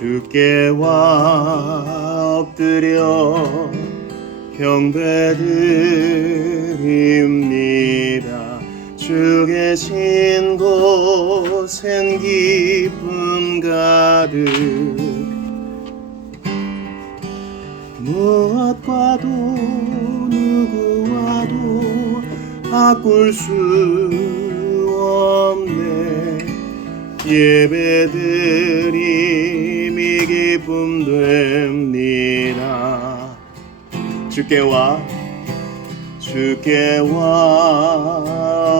주께와 엎드려 경배드립니다. 주 계신 곳엔 기쁨 가득 무엇과도 누구와도 바꿀 수 없네. 예배드림이 기쁨 됩니다. 주께와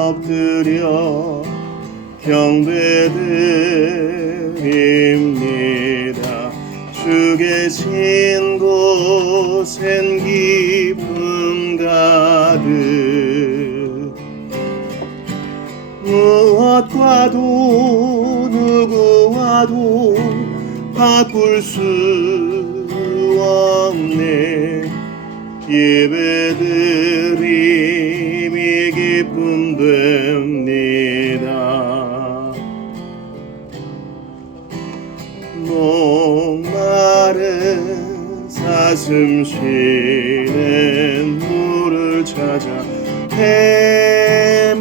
엎드려 경배드립니다. 주 계신 곳엔 기쁨 가득 무엇과도 누구와도 바꿀 수 없네. 예배드림이 기쁨 됩니다. 목마른 사슴 쉬는 물을 찾아 헤매이듯이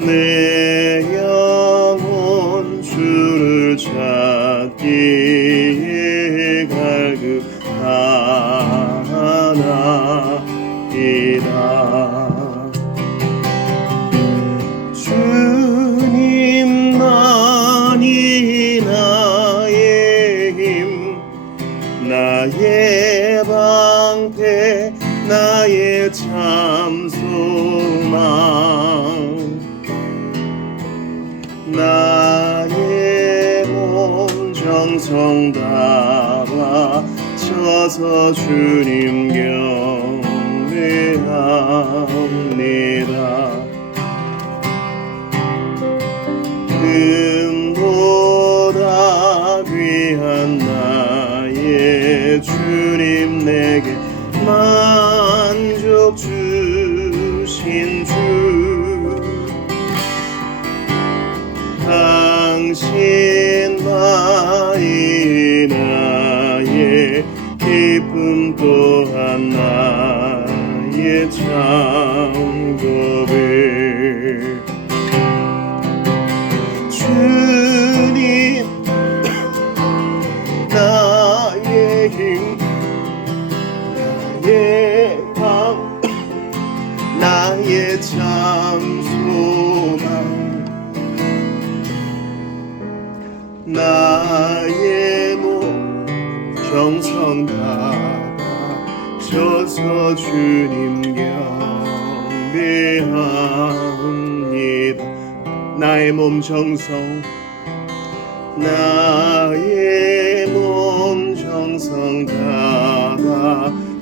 내 영혼 주를 찾기에 갈급하나이다. 주님만이 나의 힘, 나의 방패, 나의 참 소망. 나의 몸 정성 다 바쳐서 주님 경배합니다. 금보다 귀한 나의 주님, 내게 만족 주신 주, 당신만이 나의 기쁨 또한 나의 참 고백. 주님 나의 힘, 나의 방, 나의 참 소망. 나의 몸 정성 다 바쳐서 주님 경배합니다. 나의 몸 정성, 나의 몸 정성 다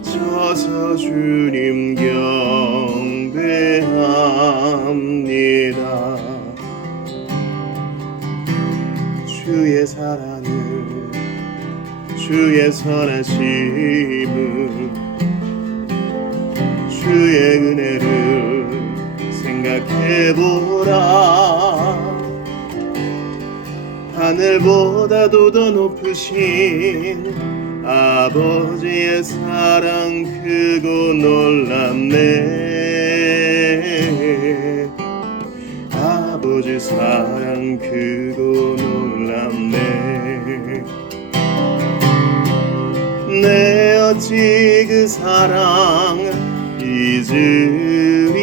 바쳐서 주님 경배합니다. 주의 사랑을, 주의 선하심을, 주의 은혜를 생각해보라. 하늘보다도 더 높으신 아버지의 사랑 크고 놀랍네. 아버지 사랑 크고 놀랍네. 내 어찌 그 사랑 잊으리.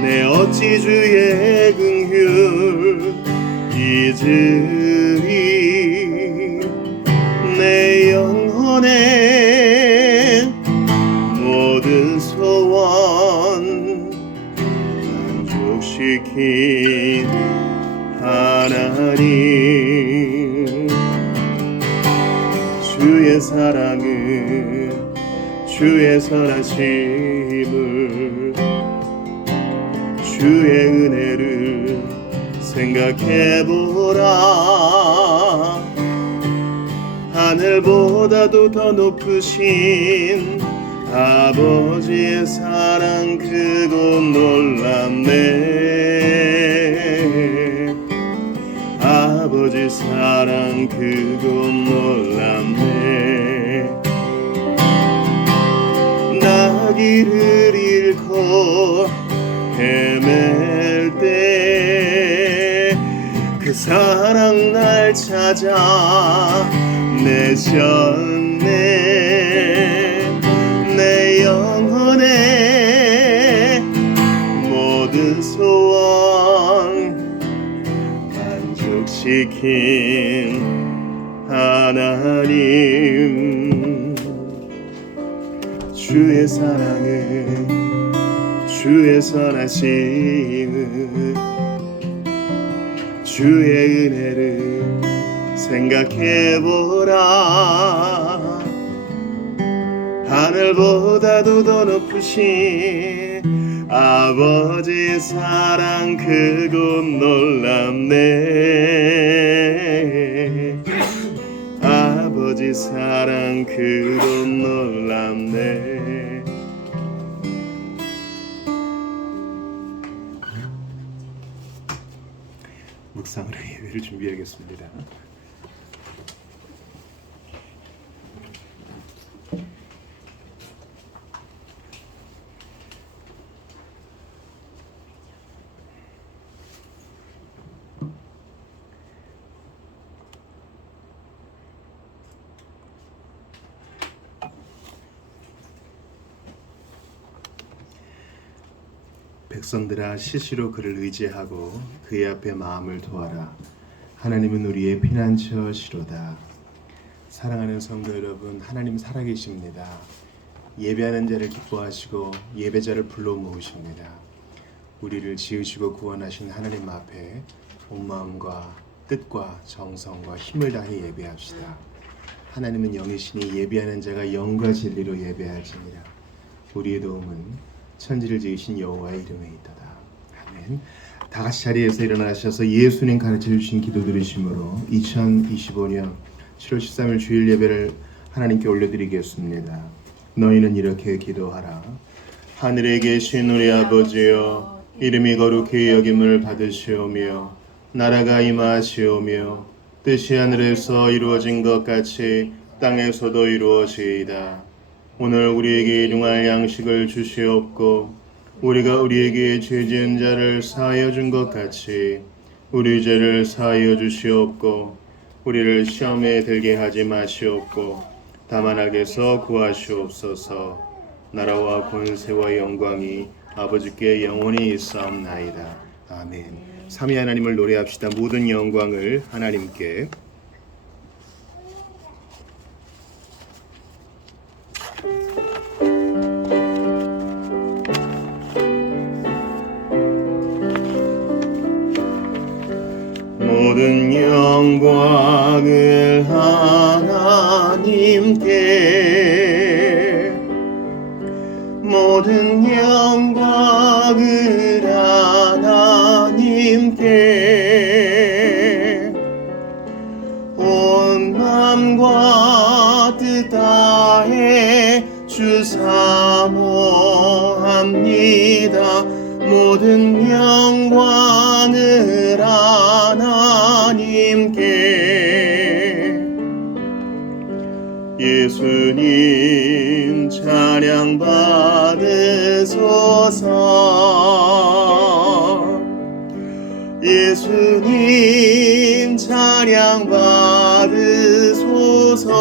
내 어찌 주의 긍휼 잊으리. 내 영혼의 모든 소원 만족시킨 하나님. 주의 사랑을, 주의 선하심을, 주의 은혜를 생각해보라. 하늘보다도 더 높으신 아버지의 사랑 크고 놀랍네. 아버지 사랑 크고 놀랍네. 나 길을 잃고 헤맬 때 그 사랑 날 찾아 내셨네. 내 영혼의 모든 소원 만족시킨 하나님. 주의 사랑을, 주의 선하심을, 주의 은혜를 생각해보라. 하늘보다도 더 높으신 아버지의 사랑 크고 놀랍네. 아버지 사랑 크고 놀랍네. 묵상으로 예배를 준비하겠습니다. 백성들아, 시시로 그를 의지하고 그의 앞에 마음을 도하라. 하나님은 우리의 피난처시로다. 사랑하는 성도 여러분, 하나님 살아계십니다. 예배하는 자를 기뻐하시고 예배자를 불러 모으십니다. 우리를 지으시고 구원하신 하나님 앞에 온 마음과 뜻과 정성과 힘을 다해 예배합시다. 하나님은 영이시니 예배하는 자가 영과 진리로 예배할지니라. 우리의 도움은 천지를 지으신 여호와의 이름에 있도다. 아멘. 다 같이 자리에서 일어나셔서 예수님 가르쳐 주신 기도 들으심으로 2025년 7월 13일 주일 예배를 하나님께 올려드리겠습니다. 너희는 이렇게 기도하라. 하늘에 계신 우리 아버지여, 이름이 거룩히 여김을 받으시오며 나라가 임하시오며 뜻이 하늘에서 이루어진 것 같이 땅에서도 이루어지이다. 오늘 우리에게 일용할 양식을 주시옵고 우리가 우리에게 죄 지은 자를 사하여 준 것 같이 우리 죄를 사하여 주시옵고 우리를 시험에 들게 하지 마시옵고 다만 악에서 구하시옵소서. 나라와 권세와 영광이 아버지께 영원히 있사옵나이다. 아멘. 삼위 하나님을 노래합시다. 모든 영광을 하나님께. 모든 영광을 하나님께, 모든 영광을 하나님께, 온 마음과 뜻 다해 주 사모합니다. 모든 영광을 하나님께. 예수님 찬양 받으소서. 예수님 찬양 받으소서.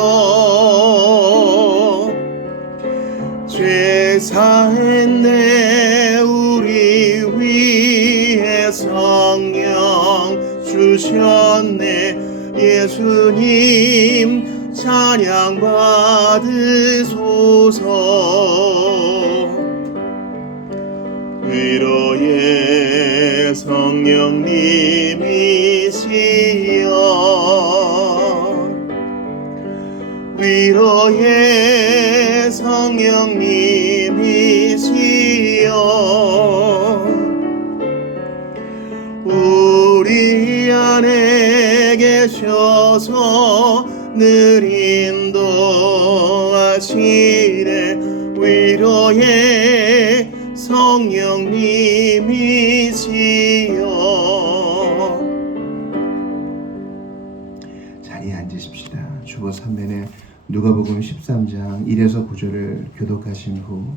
죄 사했네 우리 위해 성령 주셨네. 예수님 찬양 받으소서. 위로의 성령님이시여, 위로의 성령님이시여, 우리 안에 계셔서 늘 인도하시네. 성령님이시여. 자리에 앉으십시다. 주보 3면에 누가복음 13장 1에서 9절을 교독하신 후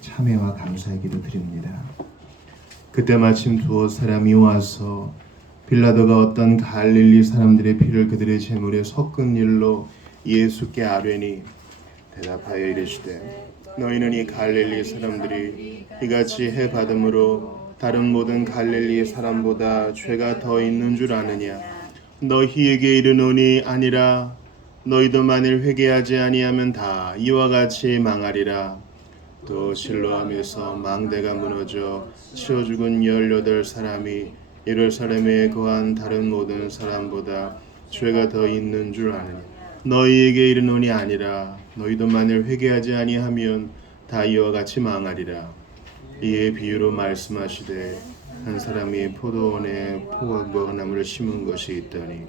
참회와 감사의 기도 드립니다. 그때 마침 두어 사람이 와서 빌라도가 어떤 갈릴리 사람들의 피를 그들의 제물에 섞은 일로 예수께 아뢰니 대답하여 이르시되 너희는 이 갈릴리 사람들이 이같이 해 받음으로 다른 모든 갈릴리 사람보다 죄가 더 있는 줄 아느냐? 너희에게 이르노니 아니라 너희도 만일 회개하지 아니하면 다 이와 같이 망하리라. 또 실로암에서 망대가 무너져 치어 죽은 18사람이 예루살렘에 거한 다른 모든 사람보다 죄가 더 있는 줄 아느냐? 너희에게 이르노니 아니라 너희도 만일 회개하지 아니하면 다 이와 같이 망하리라. 이에 비유로 말씀하시되 한 사람이 포도원에 포도과 나무를 심은 것이 있더니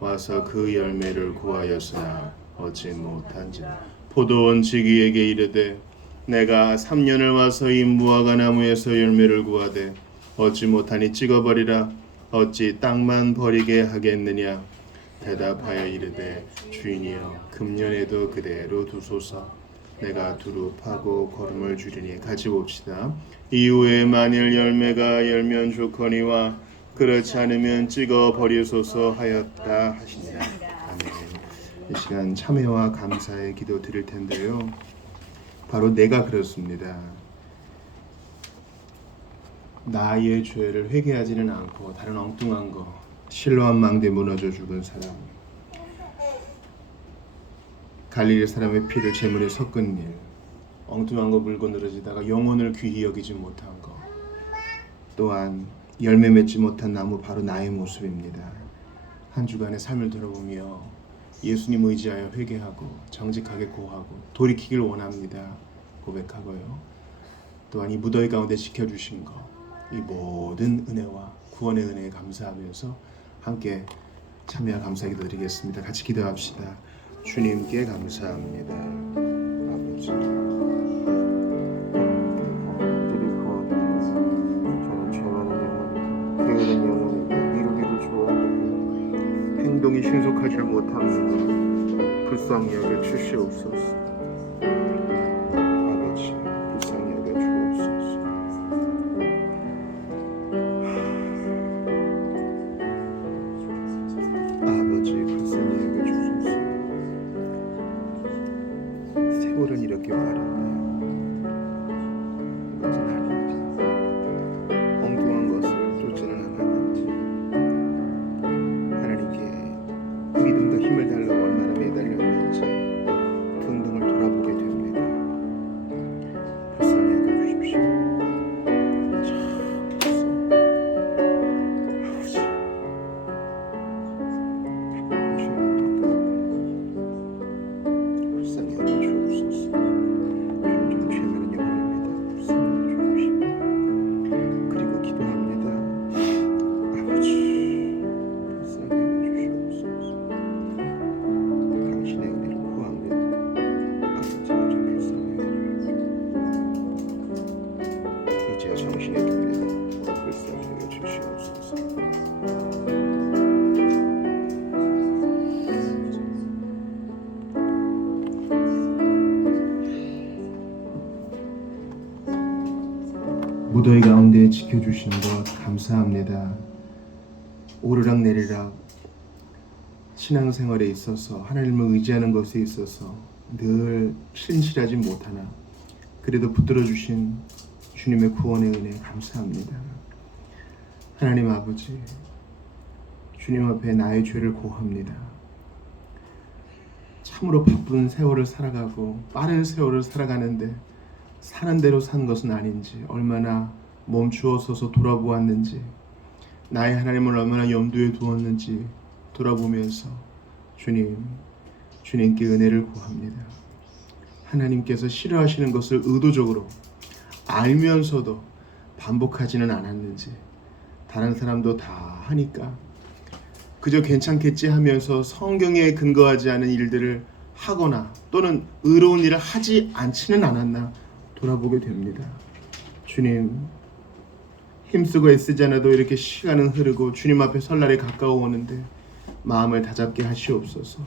와서 그 열매를 구하였으나 얻지 못한지라. 포도원 지기에게 이르되 내가 3년을 와서 이 무화과 나무에서 열매를 구하되 얻지 못하니 찍어버리라. 어찌 땅만 버리게 하겠느냐? 대답하여 이르되 주인이여 금년에도 그대로 두소서. 내가 두루 파고 거름을 주리니 같이 봅시다. 이후에 만일 열매가 열면 좋거니와 그렇지 않으면 찍어 버리소서 하였다 하시니라. 아멘. 이 시간 참회와 감사의 기도 드릴 텐데요. 바로 내가 그렇습니다. 나의 죄를 회개하지는 않고 다른 엉뚱한 거, 실로암 망대 무너져 죽은 사람, 갈릴리 사람의 피를 제물에 섞은 일, 엉뚱한 거 물고 늘어지다가 영혼을 귀히 여기지 못한 거, 또한 열매 맺지 못한 나무 바로 나의 모습입니다. 한 주간의 삶을 돌아보며 예수님 의지하여 회개하고 정직하게 고하고 돌이키길 원합니다. 고백하고요. 또한 이 무더위 가운데 지켜주신 거, 이 모든 은혜와 구원의 은혜에 감사하면서 함께 참여와 감사 기도드리겠습니다. 같이 기도합시다. 주님께 감사합니다. 아버지, 저는 죄 많은 영혼이고 게으른 영혼이고 미루기를 좋아하고 행동이 신속하지 못합니다. 불쌍히 여겨 주시옵소서. 아버지, 불쌍히 여겨 주옵소서. 아버지, 불쌍히 여겨 주소서. 세월은 이렇게 빠른데 이것은 아닌지, 엉뚱한 것을 쫓지는 않았는지, 하나님께 믿음과 힘을 달라고 얼마나 매달렸는지 등등을 돌아보게 됩니다. 불쌍히 여겨주십시오. 무더위 가운데 지켜주신 것 감사합니다. 오르락 내리락 신앙생활에 있어서 하나님을 의지하는 것에 있어서 늘 신실하지 못하나 그래도 붙들어 주신 주님의 구원의 은혜 감사합니다. 하나님 아버지, 주님 앞에 나의 죄를 고합니다. 참으로 바쁜 세월을 살아가고 빠른 세월을 살아가는데 사는 대로 산 것은 아닌지, 얼마나 멈추어 서서 돌아보았는지, 나의 하나님을 얼마나 염두에 두었는지 돌아보면서 주님께 은혜를 구합니다. 하나님께서 싫어하시는 것을 의도적으로 알면서도 반복하지는 않았는지, 다른 사람도 다 하니까 그저 괜찮겠지 하면서 성경에 근거하지 않은 일들을 하거나 또는 의로운 일을 하지 않지는 않았나 돌아보게 됩니다. 주님, 힘쓰고 애쓰지 않아도 이렇게 시간은 흐르고 주님 앞에 설날이 가까워오는데 마음을 다잡게 하시옵소서.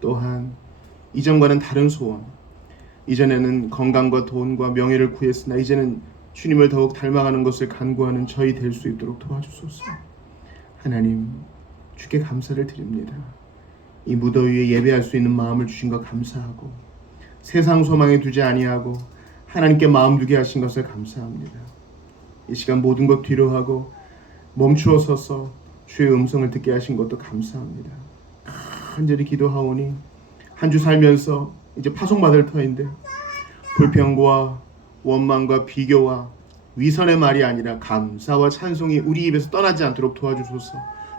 또한 이전과는 다른 소원, 이전에는 건강과 돈과 명예를 구했으나 이제는 주님을 더욱 닮아가는 것을 간구하는 저희 될 수 있도록 도와주소서. 하나님, 주께 감사를 드립니다. 이 무더위에 예배할 수 있는 마음을 주신 것 감사하고 세상 소망에 두지 아니하고 하나님께 마음 두게 하신 것을 감사합니다. 이 시간 모든 것 뒤로하고 멈추어 서서 주의 음성을 듣게 하신 것도 감사합니다. 간절히 기도하오니 한 주 살면서 이제 파송받을 터인데 불평과 원망과 비교와 위선의 말이 아니라 감사와 찬송이 우리 입에서 떠나지 않도록 도와주소서.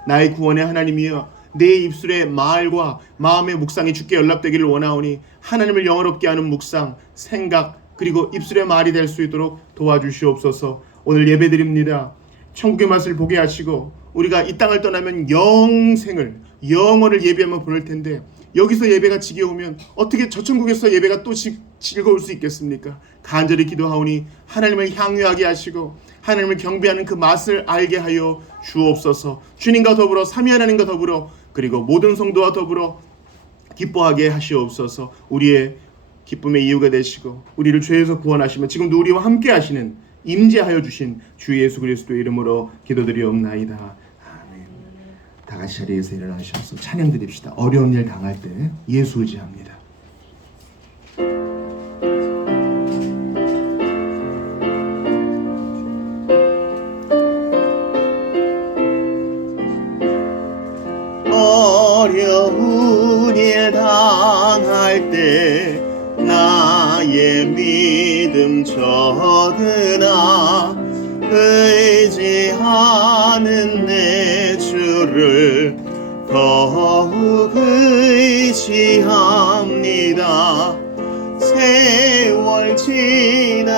나의 구원의 하나님이여, 내 입술의 말과 마음의 묵상이 주께 연락되기를 원하오니 하나님을 영화롭게 하는 묵상, 생각, 그리고 입술의 말이 될 수 있도록 도와주시옵소서. 오늘 예배드립니다. 천국의 맛을 보게 하시고 우리가 이 땅을 떠나면 영생을, 영원을 예배하며 보낼 텐데 여기서 예배가 지겨우면 어떻게 저 천국에서 예배가 또 즐거울 수 있겠습니까? 간절히 기도하오니 하나님을 향유하게 하시고 하나님을 경배하는 그 맛을 알게 하여 주옵소서. 주님과 더불어 삼위 하나님과 더불어 그리고 모든 성도와 더불어 기뻐하게 하시옵소서. 우리의 기쁨의 이유가 되시고 우리를 죄에서 구원하시며 지금도 우리와 함께 하시는 임재하여 주신 주 예수 그리스도의 이름으로 기도드리옵나이다. 아멘. 다 같이 자리에서 일어나셔서 찬양 드립시다. 어려운 일 당할 때 예수 의지합니다. 어려운 일 당할 때 나의 믿음 적으나 의지하는 내 주를 더욱 의지합니다. 세월 지나갈수록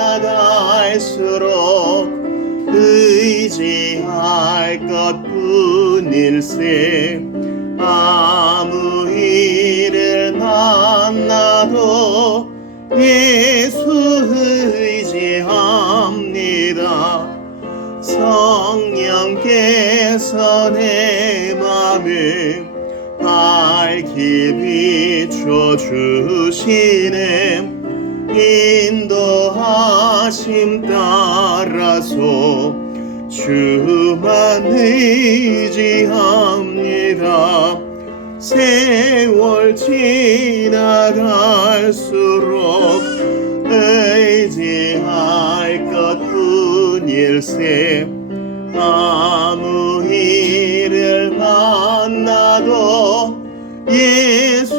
의지할 것뿐일세. 아무 일을 만나도 예수 의지합니다. 성령께서 내 맘을 밝히 비춰주시네. 인도하심 따라서 주만 의지합니다. 세월 지나갈수록 의지할 것뿐일세. 아무 일을 만나도 예수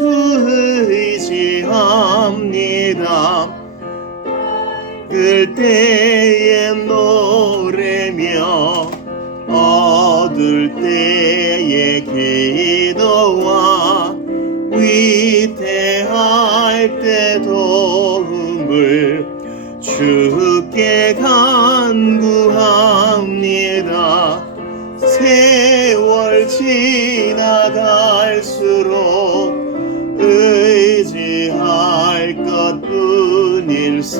의지합니다. 끌 때에 노래며 어둘 때에 기도와 위태할 때 도움을 주께 간구합니다. 세월 지나갈수록 의지할 것뿐일세.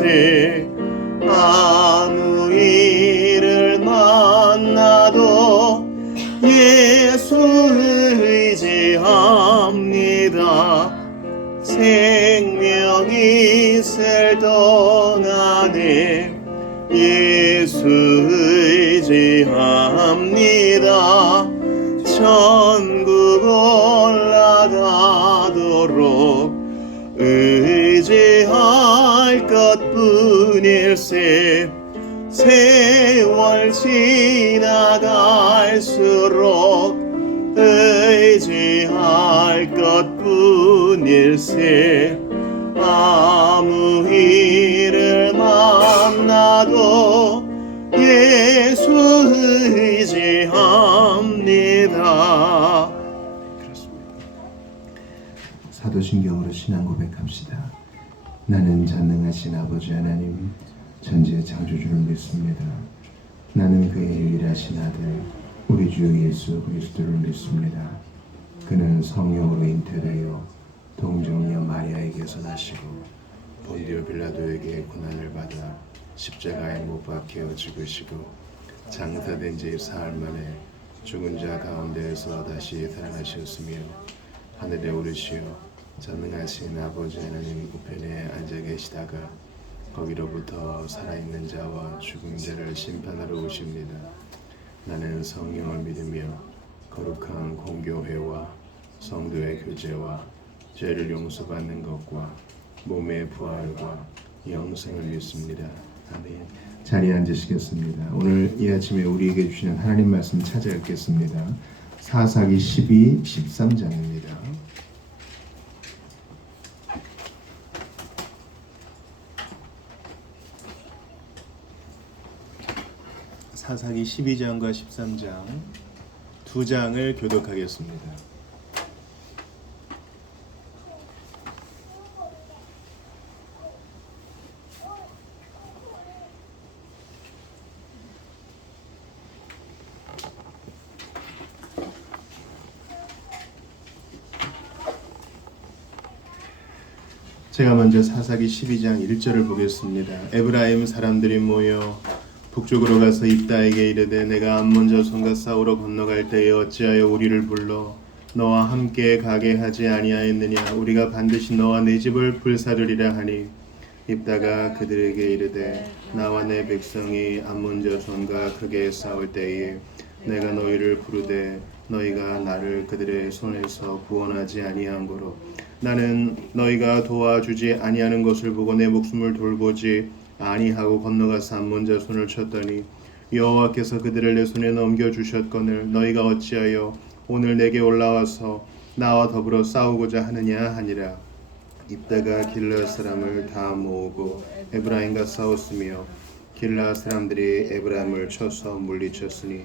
아무 일을 만나도 예수 의지합니다. 생명이 있을 동안에 예수 의지합니다. 천국 올라가도록 의지할 것뿐일세. 세월 지나갈수록 의지할 것뿐일세. 아무 일을 만나도 예수 의지합니다. 그렇습니다. 사도신경으로 신앙 고백합시다. 나는 전능하신 아버지 하나님 전지의 창조주를 믿습니다. 나는 그의 유일하신 아들 우리 주 예수 그리스도를 믿습니다. 그는 성령으로 잉태되어 동정녀 마리아에게서 나시고 본디오 빌라도에게 고난을 받아 십자가에 못 박혀 죽으시고 장사된 지 사흘 만에 죽은 자 가운데에서 다시 살아나셨으며 하늘에 오르시어 전능하신 아버지 하나님 우편에 앉아 계시다가 거기로부터 살아있는 자와 죽은 자를 심판하러 오십니다. 나는 성령을 믿으며 거룩한 공교회와 성도의 교제와 죄를 용서받는 것과 몸의 부활과 영생을 믿습니다. 아멘. 자리에 앉으시겠습니다. 오늘 이 아침에 우리에게 주시는 하나님 말씀 찾아 읽겠습니다. 사사기 12, 13장입니다. 사사기 12장과 13장 두 장을 교독하겠습니다. 제가 먼저 사사기 12장 1절을 보겠습니다. 에브라임 사람들이 모여 북쪽으로 가서 입다에게 이르되 내가 암몬 자손과 싸우러 건너갈 때에 어찌하여 우리를 불러 너와 함께 가게 하지 아니하였느냐. 우리가 반드시 너와 내 집을 불사르리라 하니 입다가 그들에게 이르되 나와 내 백성이 암몬 자손과 크게 싸울 때에 내가 너희를 부르되 너희가 나를 그들의 손에서 구원하지 아니한 고로 나는 너희가 도와주지 아니하는 것을 보고 내 목숨을 돌보지 아니하고 건너가서 암몬 자손을 쳤더니 여호와께서 그들을 내 손에 넘겨주셨거늘 너희가 어찌하여 오늘 내게 올라와서 나와 더불어 싸우고자 하느냐 하니라. 입다가 길르앗 사람을 다 모으고 에브라임과 싸웠으며 길르앗 사람들이 에브라임을 쳐서 물리쳤으니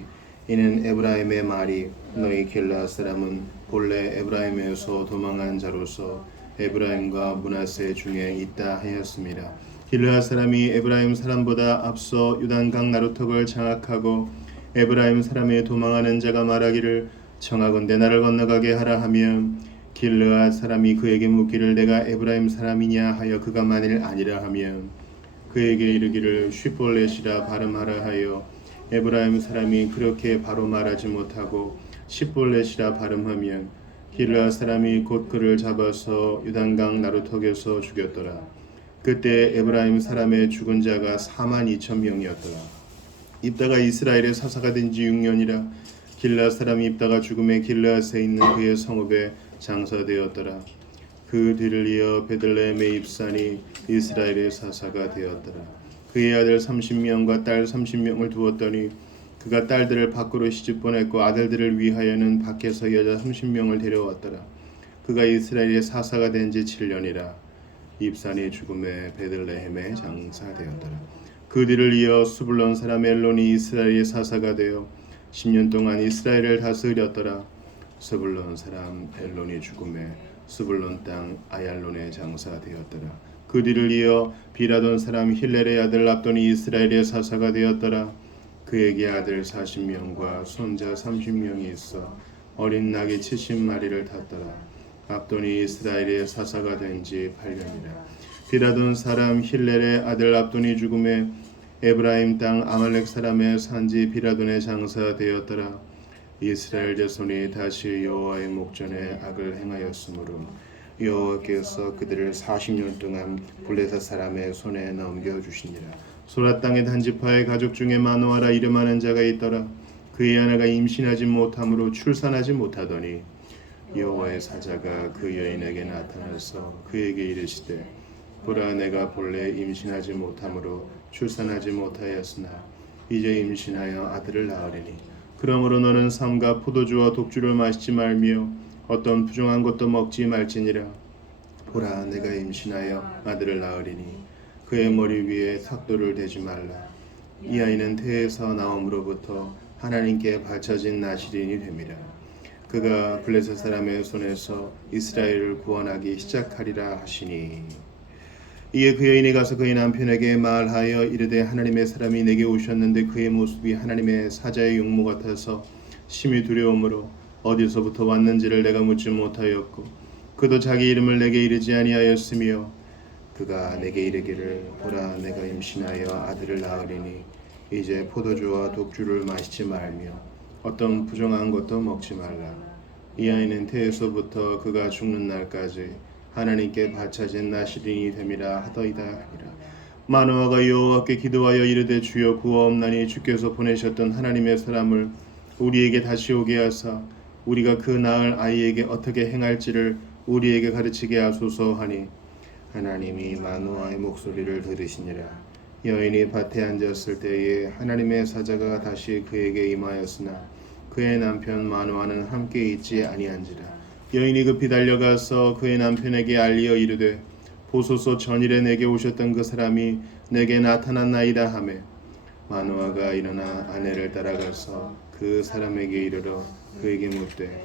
이는 에브라임의 말이 너희 길르앗 사람은 본래 에브라임에서 도망한 자로서 에브라임과 므낫세 중에 있다 하였습니다. 길르앗 사람이 에브라임 사람보다 앞서 요단강 나루턱을 장악하고 에브라임 사람의 도망하는 자가 말하기를 청하건대 나를 건너가게 하라 하면 길르앗 사람이 그에게 묻기를 내가 에브라임 사람이냐 하여 그가 만일 아니라 하면 그에게 이르기를 쉿볼렛이라 발음하라 하여 에브라임 사람이 그렇게 바로 말하지 못하고 쉿볼렛이라 발음하면 길르앗 사람이 곧 그를 잡아서 요단강 나루턱에서 죽였더라. 그때 에브라임 사람의 죽은 자가 42,000명이었더라. 입다가 이스라엘의 사사가 된 지 6년이라 길르앗 사람이 입다가 죽음에 길르앗에 있는 그의 성읍에 장사되었더라. 그 뒤를 이어 베들레헴의 입산이 이스라엘의 사사가 되었더라. 그의 아들 30명과 딸 30명을 두었더니 그가 딸들을 밖으로 시집 보냈고 아들들을 위하여는 밖에서 여자 30명을 데려왔더라. 그가 이스라엘의 사사가 된 지 7년이라. 입산이 죽음에 베들레헴에 장사되었더라. 그 뒤를 이어 스불론 사람 엘론이 이스라엘의 사사가 되어 10년 동안 이스라엘을 다스렸더라. 스불론 사람 엘론이 죽음에 스불론 땅 아얄론에 장사되었더라. 그 뒤를 이어 비라돈 사람 힐렐의 아들 압돈이 이스라엘의 사사가 되었더라. 그에게 아들 40명과 손자 30명이 있어 어린 낙이 70마리를 탔더라. 압돈이 이스라엘의 사사가 된 지 8년이라. 비라돈 사람 힐렐의 아들 압돈이 죽음에 에브라임 땅 아말렉 사람의 산지 비라돈의 장사되었더라. 이스라엘 자손이 다시 여호와의 목전에 악을 행하였으므로 여호와께서 그들을 40년 동안 블레셋 사람의 손에 넘겨주시니라. 소라 땅의 단지파의 가족 중에 마노아라 이름하는 자가 있더라. 그의 아내가 임신하지 못함으로 출산하지 못하더니 여호와의 사자가 그 여인에게 나타나서 그에게 이르시되 보라 내가 본래 임신하지 못함으로 출산하지 못하였으나 이제 임신하여 아들을 낳으리니 그러므로 너는 삼가 포도주와 독주를 마시지 말며 어떤 부정한 것도 먹지 말지니라. 보라 내가 임신하여 아들을 낳으리니 그의 머리 위에 삭도를 대지 말라. 이 아이는 태에서 나옴으로부터 하나님께 바쳐진 나시린이 됨이라. 그가 블레셋 사람의 손에서 이스라엘을 구원하기 시작하리라 하시니 이에 그 여인이 가서 그의 남편에게 말하여 이르되 하나님의 사람이 내게 오셨는데 그의 모습이 하나님의 사자의 용모 같아서 심히 두려움으로 어디서부터 왔는지를 내가 묻지 못하였고 그도 자기 이름을 내게 이르지 아니하였으며 그가 내게 이르기를 보라 내가 임신하여 아들을 낳으리니 이제 포도주와 독주를 마시지 말며 어떤 부정한 것도 먹지 말라. 이 아이는 태에서부터 그가 죽는 날까지 하나님께 바쳐진 나시린이 됨이라 하더이다 하니라. 마노아가 여호와께 기도하여 이르되 주여 구하옵나니 주께서 보내셨던 하나님의 사람을 우리에게 다시 오게 하사 우리가 그 낳을 아이에게 어떻게 행할지를 우리에게 가르치게 하소서 하니 하나님이 마노아의 목소리를 들으시니라. 여인이 밭에 앉았을 때에 하나님의 사자가 다시 그에게 임하였으나 그의 남편 마노아는 함께 있지 아니한지라. 여인이 급히 달려가서 그의 남편에게 알리어 이르되 보소서 전일에 내게 오셨던 그 사람이 내게 나타났나이다 하매 마노아가 일어나 아내를 따라가서 그 사람에게 이르러 그에게 묻되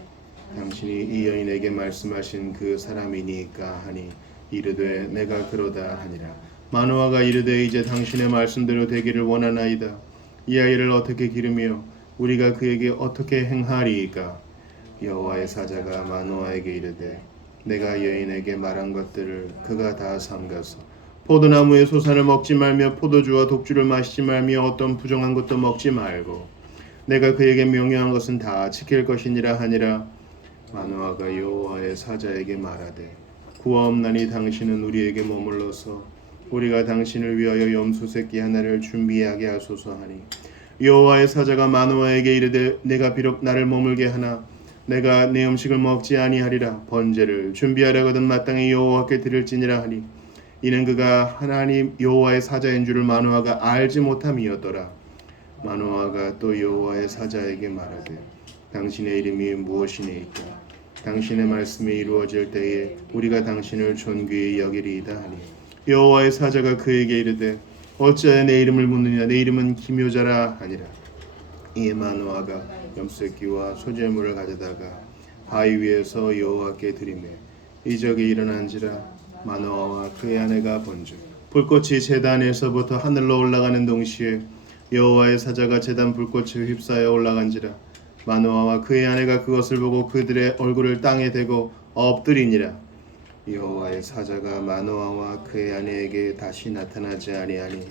당신이 이 여인에게 말씀하신 그 사람이니까 하니 이르되 내가 그러다 하니라. 마노아가 이르되 이제 당신의 말씀대로 되기를 원하나이다. 이 아이를 어떻게 기르며 우리가 그에게 어떻게 행하리이까? 여호와의 사자가 마노아에게 이르되 내가 여인에게 말한 것들을 그가 다 삼가서 포도나무의 소산을 먹지 말며 포도주와 독주를 마시지 말며 어떤 부정한 것도 먹지 말고 내가 그에게 명령한 것은 다 지킬 것이니라 하니라. 마노아가 여호와의 사자에게 말하되 구하옵나니 당신은 우리에게 머물러서 우리가 당신을 위하여 염소 새끼 하나를 준비하게 하소서 하니 여호와의 사자가 마노아에게 이르되 내가 비록 나를 머물게 하나 내가 내 음식을 먹지 아니하리라. 번제를 준비하려거든 마땅히 여호와께 드릴지니라 하니 이는 그가 하나님 여호와의 사자인 줄을 마노아가 알지 못함이었더라. 마노아가 또 여호와의 사자에게 말하되 당신의 이름이 무엇이니이까? 당신의 말씀이 이루어질 때에 우리가 당신을 존귀히 여기리이다 하니 여호와의 사자가 그에게 이르되 어찌하여 내 이름을 묻느냐? 내 이름은 기묘자라 하니라. 이에 마노아가 염소새끼와 소재물을 가져다가 바위 위에서 여호와께 드리매 이적이 일어난지라. 마노아와 그의 아내가 본즉 불꽃이 제단에서부터 하늘로 올라가는 동시에 여호와의 사자가 제단 불꽃에 휩싸여 올라간지라. 마노아와 그의 아내가 그것을 보고 그들의 얼굴을 땅에 대고 엎드리니라. 여호와의 사자가 마노아와 그의 아내에게 다시 나타나지 아니하니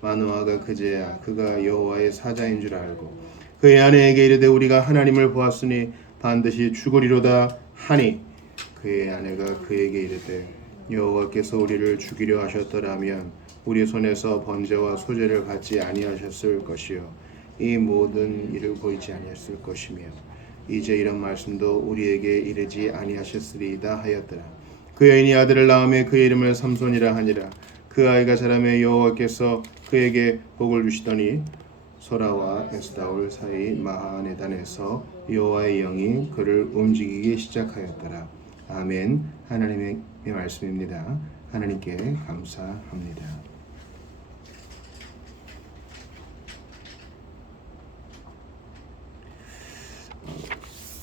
마노아가 그제야 그가 여호와의 사자인 줄 알고 그의 아내에게 이르되 우리가 하나님을 보았으니 반드시 죽으리로다 하니 그의 아내가 그에게 이르되 여호와께서 우리를 죽이려 하셨더라면 우리 손에서 번제와 소제를 받지 아니하셨을 것이요 이 모든 일을 보이지 아니했을 것이며 이제 이런 말씀도 우리에게 이르지 아니하셨으리이다 하였더라. 그 여인이 아들을 낳음에 그의 이름을 삼손이라 하니라. 그 아이가 자라매 여호와께서 그에게 복을 주시더니 소라와 에스다올 사이 마하네단에서 여호와의 영이 그를 움직이기 시작하였더라. 아멘. 하나님의 말씀입니다. 하나님께 감사합니다.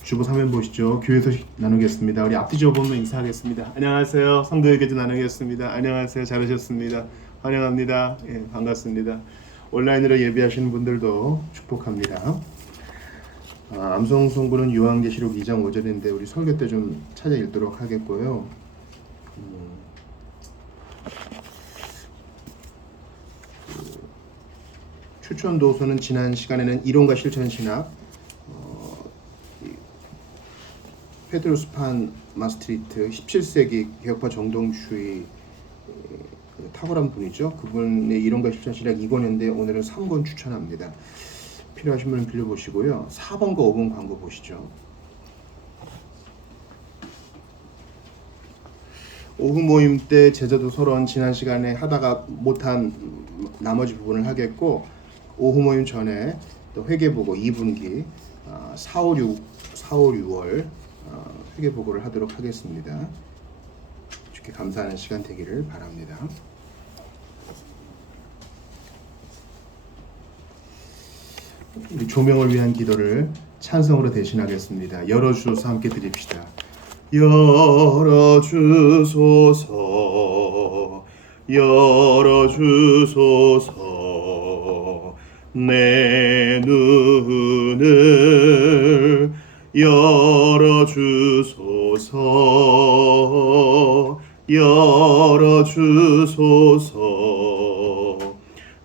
주보 사면 보시죠. 교회 소식 나누겠습니다. 우리 앞뒤적으로 보면 인사하겠습니다. 안녕하세요. 성도에게도 나누겠습니다. 안녕하세요. 잘하셨습니다. 환영합니다. 예, 반갑습니다. 온라인으로 예배하시는 분들도 축복합니다. 암송 송구는 요한계시록 2장 5절인데 우리 설교 때 좀 찾아 읽도록 하겠고요. 추천 도서는 지난 시간에는 이론과 실천 신학 페드로스 판 마스트리트 17세기 개혁파 정동주의 탁월한 분이죠. 그분의 이론과 실천 신학 2권인데 오늘은 3권 추천합니다. 필요하신 분은 빌려보시고요. 4번과 5번 광고 보시죠. 오후 모임 때 제자도서론 지난 시간에 하다가 못한 나머지 부분을 하겠고 오후 모임 전에 또 회계보고 2분기 4, 5, 6월 회계보고를 하도록 하겠습니다. 주께 감사하는 시간 되기를 바랍니다. 우리 조명을 위한 기도를 찬성으로 대신하겠습니다. 열어주소서 함께 드립시다. 열어주소서 열어주소서 내 눈을 열어주소서 열어주소서.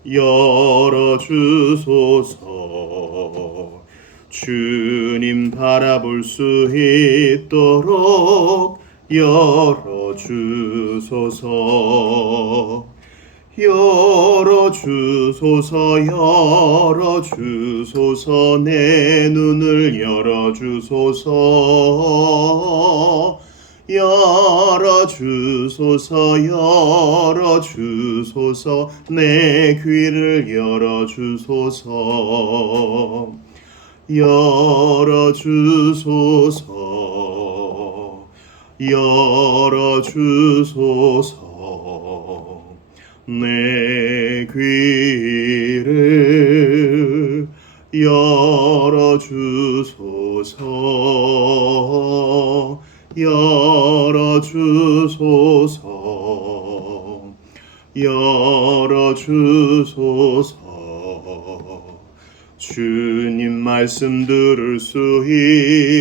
열어주소서. 주님 바라볼 수 있도록 열어주소서. 열어주소서. 열어주소서. 내 눈을 열어주소서. 열어주소서. 열어주소서. 내 귀를 열어주소서. 열어주소서. 열어주소서. 내 귀를 열어주소서. 열어주소서. 열어주소서. 주님 말씀 들을 수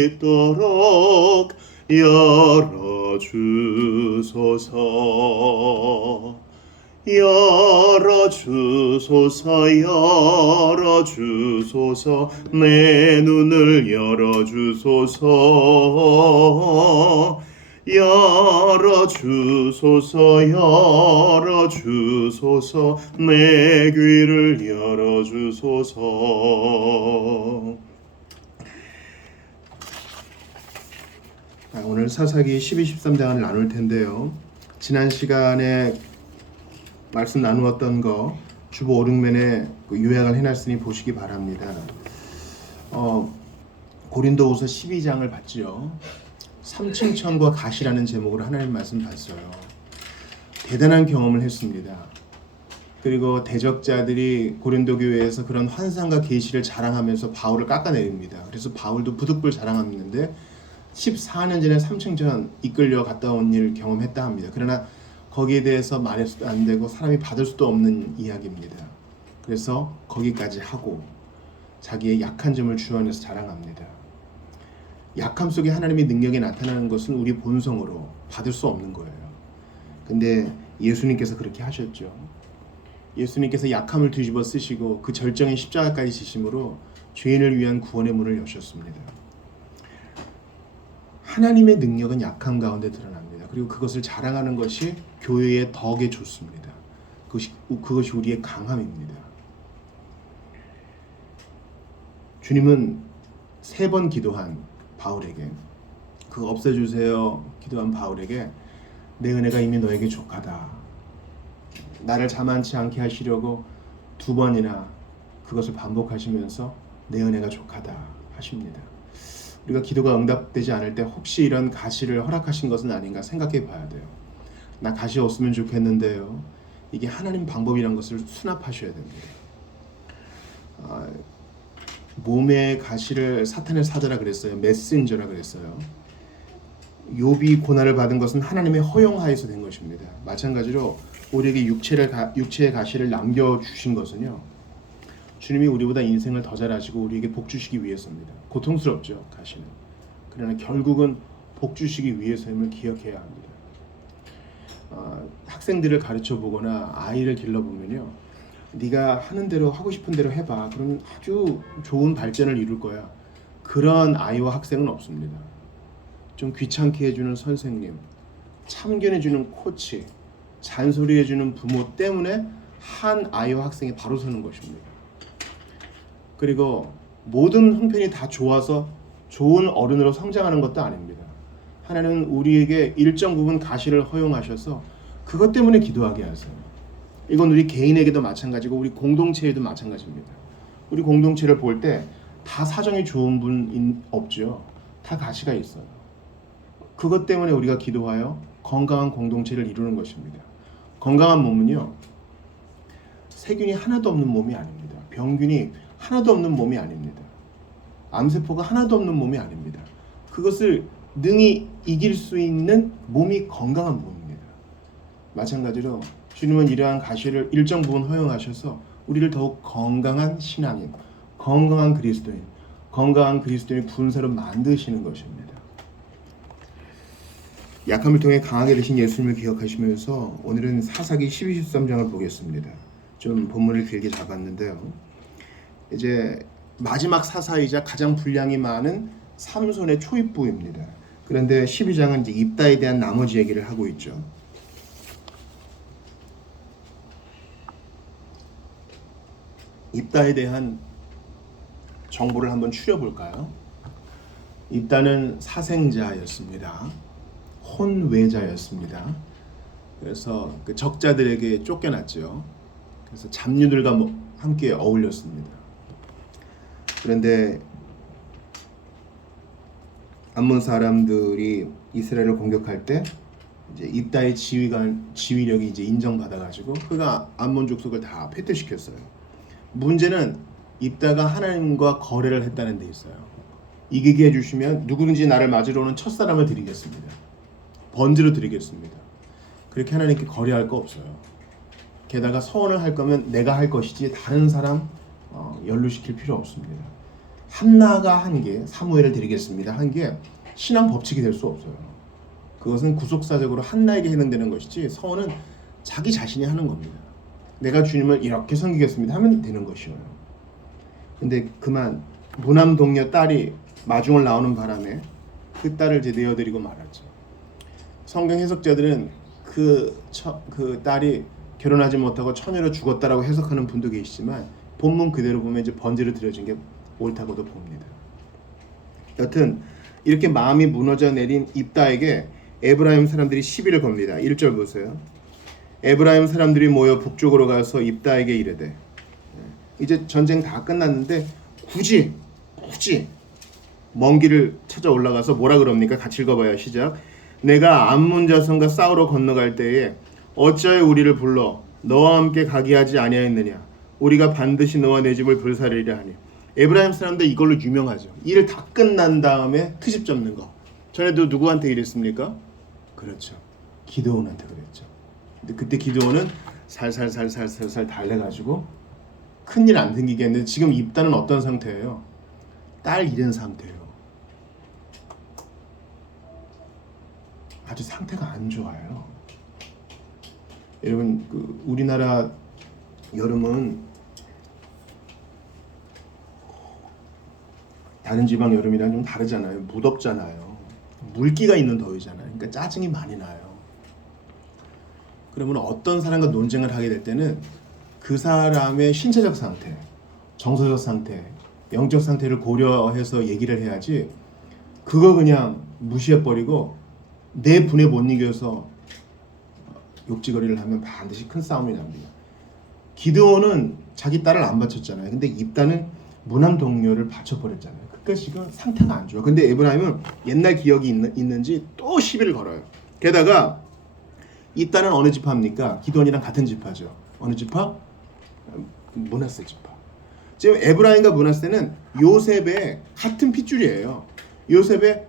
있도록 열어주소서. 열어주소서. 열어주소서. 내 눈을 열어주소서. 열어주소서. 열어주소서. 내 귀를 열어주소서. 오늘 사사기 12, 13장을 나눌 텐데요. 지난 시간에 말씀 나누었던 거 주보 오륙면에 요약을 해놨으니 보시기 바랍니다. 고린도후서 12장을 봤죠. 삼층천과 가시라는 제목으로 하나님 말씀 봤어요. 대단한 경험을 했습니다. 그리고 대적자들이 고린도 교회에서 그런 환상과 계시를 자랑하면서 바울을 깎아내립니다. 그래서 바울도 부득불 자랑하는데 14년 전에 삼층천 이끌려 갔다 온 일 경험했다 합니다. 그러나 거기에 대해서 말해서도 안 되고 사람이 받을 수도 없는 이야기입니다. 그래서 거기까지 하고 자기의 약한 점을 주안해서 자랑합니다. 약함 속에 하나님의 능력이 나타나는 것은 우리 본성으로 받을 수 없는 거예요. 근데 예수님께서 그렇게 하셨죠. 예수님께서 약함을 뒤집어 쓰시고 그 절정의 십자가까지 지심으로 죄인을 위한 구원의 문을 여셨습니다. 하나님의 능력은 약함 가운데 드러납니다. 그리고 그것을 자랑하는 것이 교회의 덕에 좋습니다. 그것이 우리의 강함입니다. 주님은 3번 기도한 바울에게, 그거 없애주세요 기도한 바울에게 내 은혜가 이미 너에게 족하다, 나를 자만치 않게 하시려고 2번이나 그것을 반복하시면서 내 은혜가 족하다 하십니다. 우리가 기도가 응답되지 않을 때 혹시 이런 가시를 허락하신 것은 아닌가 생각해 봐야 돼요. 나 가시 없으면 좋겠는데요. 이게 하나님 방법이란 것을 수납하셔야 됩니다. 몸의 가시를 사탄의 사자라 그랬어요. 메신저라 그랬어요. 욥이 고난을 받은 것은 하나님의 허용하에서 된 것입니다. 마찬가지로 우리에게 육체의 가시를 남겨주신 것은요, 주님이 우리보다 인생을 더 잘하시고 우리에게 복 주시기 위해서입니다. 고통스럽죠, 가시는. 그러나 결국은 복 주시기 위해서임을 기억해야 합니다. 학생들을 가르쳐 보거나 아이를 길러보면요, 네가 하는 대로 하고 싶은 대로 해봐. 그러면 아주 좋은 발전을 이룰 거야. 그런 아이와 학생은 없습니다. 좀 귀찮게 해주는 선생님, 참견해주는 코치, 잔소리해주는 부모 때문에 한 아이와 학생이 바로 서는 것입니다. 그리고 모든 형편이 다 좋아서 좋은 어른으로 성장하는 것도 아닙니다. 하나님은 우리에게 일정 부분 가시를 허용하셔서 그것 때문에 기도하게 하세요. 이건 우리 개인에게도 마찬가지고 우리 공동체에도 마찬가지입니다. 우리 공동체를 볼 때 다 사정이 좋은 분 없죠. 다 가시가 있어요. 그것 때문에 우리가 기도하여 건강한 공동체를 이루는 것입니다. 건강한 몸은요, 세균이 하나도 없는 몸이 아닙니다. 병균이 하나도 없는 몸이 아닙니다. 암세포가 하나도 없는 몸이 아닙니다. 그것을 능히 이길 수 있는 몸이 건강한 몸입니다. 마찬가지로 주님은 이러한 가시를 일정 부분 허용하셔서 우리를 더욱 건강한 신앙인, 건강한 그리스도인 분쇄로 만드시는 것입니다. 약함을 통해 강하게 되신 예수님을 기억하시면서 오늘은 사사기 12, 13장을 보겠습니다. 좀 본문을 길게 잡았는데요. 이제 마지막 사사이자 가장 분량이 많은 삼손의 초입부입니다. 그런데 12장은 이제 입다에 대한 나머지 얘기를 하고 있죠. 입다에 대한 정보를 한번 추려볼까요? 입다는 사생자였습니다. 혼외자였습니다. 그래서 그 적자들에게 쫓겨났죠. 그래서 잡류들과 함께 어울렸습니다. 그런데 암몬 사람들이 이스라엘을 공격할 때 이제 입다의 지휘력이 이제 인정받아가지고 그가 암몬 족속을 다 패퇴시켰어요. 문제는 입다가 하나님과 거래를 했다는 데 있어요. 이기게 해주시면 누구든지 나를 맞으러 오는 첫 사람을 드리겠습니다. 번제로 드리겠습니다. 그렇게 하나님께 거래할 거 없어요. 게다가 서원을 할 거면 내가 할 것이지 다른 사람 연루시킬 필요 없습니다. 한나가 한 게 사무엘을 드리겠습니다. 한 게 신앙 법칙이 될 수 없어요. 그것은 구속사적으로 한나에게 해당되는 것이지 서원은 자기 자신이 하는 겁니다. 내가 주님을 이렇게 섬기겠습니다 하면 되는 것이에요. 근데 그만 무남 동녀 딸이 마중을 나오는 바람에 그 딸을 이제 내어드리고 말았죠. 성경 해석자들은 그 딸이 결혼하지 못하고 처녀로 죽었다라고 해석하는 분도 계시지만 본문 그대로 보면 이제 번제로 드려진 게 옳다고도 봅니다. 여튼 이렇게 마음이 무너져 내린 입다에게 에브라임 사람들이 시비를 겁니다. 1절 보세요. 에브라임 사람들이 모여 북쪽으로 가서 입다에게 이르되, 이제 전쟁 다 끝났는데 굳이 먼 길을 찾아 올라가서 뭐라 그럽니까? 같이 읽어봐요. 시작. 내가 암몬 자손과 싸우러 건너갈 때에 어찌하여 우리를 불러 너와 함께 가게 하지 아니하였느냐? 우리가 반드시 너와 내 집을 불사르리라 하니. 에브라임 사람들 이걸로 유명하죠. 일 다 끝난 다음에 트집 잡는 거. 전에도 누구한테 이랬습니까? 그렇죠. 기드온한테 그랬죠. 근데 그때 기드온은 살살 달래가지고 큰일 안 생기게 했는데 지금 입다는 어떤 상태예요? 딸 잃은 상태예요. 아주 상태가 안 좋아요. 여러분 우리나라 여름은 다른 지방 여름이랑 좀 다르잖아요. 무덥잖아요. 물기가 있는 더위잖아요. 그러니까 짜증이 많이 나요. 그러면 어떤 사람과 논쟁을 하게 될 때는 그 사람의 신체적 상태, 정서적 상태, 영적 상태를 고려해서 얘기를 해야지 그거 그냥 무시해버리고 내 분에 못 이겨서 욕지거리를 하면 반드시 큰 싸움이 납니다. 기드온은 자기 딸을 안 바쳤잖아요. 근데 입다는 무남 동료를 바쳐버렸잖아요. 그러니까 지금 상태가 안 좋아. 근데 에브라임은 옛날 기억이 있는지 또 시비를 걸어요. 게다가 입다는 어느 지파입니까? 기드온이랑 같은 지파죠. 어느 지파? 므낫세 지파. 지금 에브라임과 므낫세는 요셉의 같은 핏줄이에요. 요셉의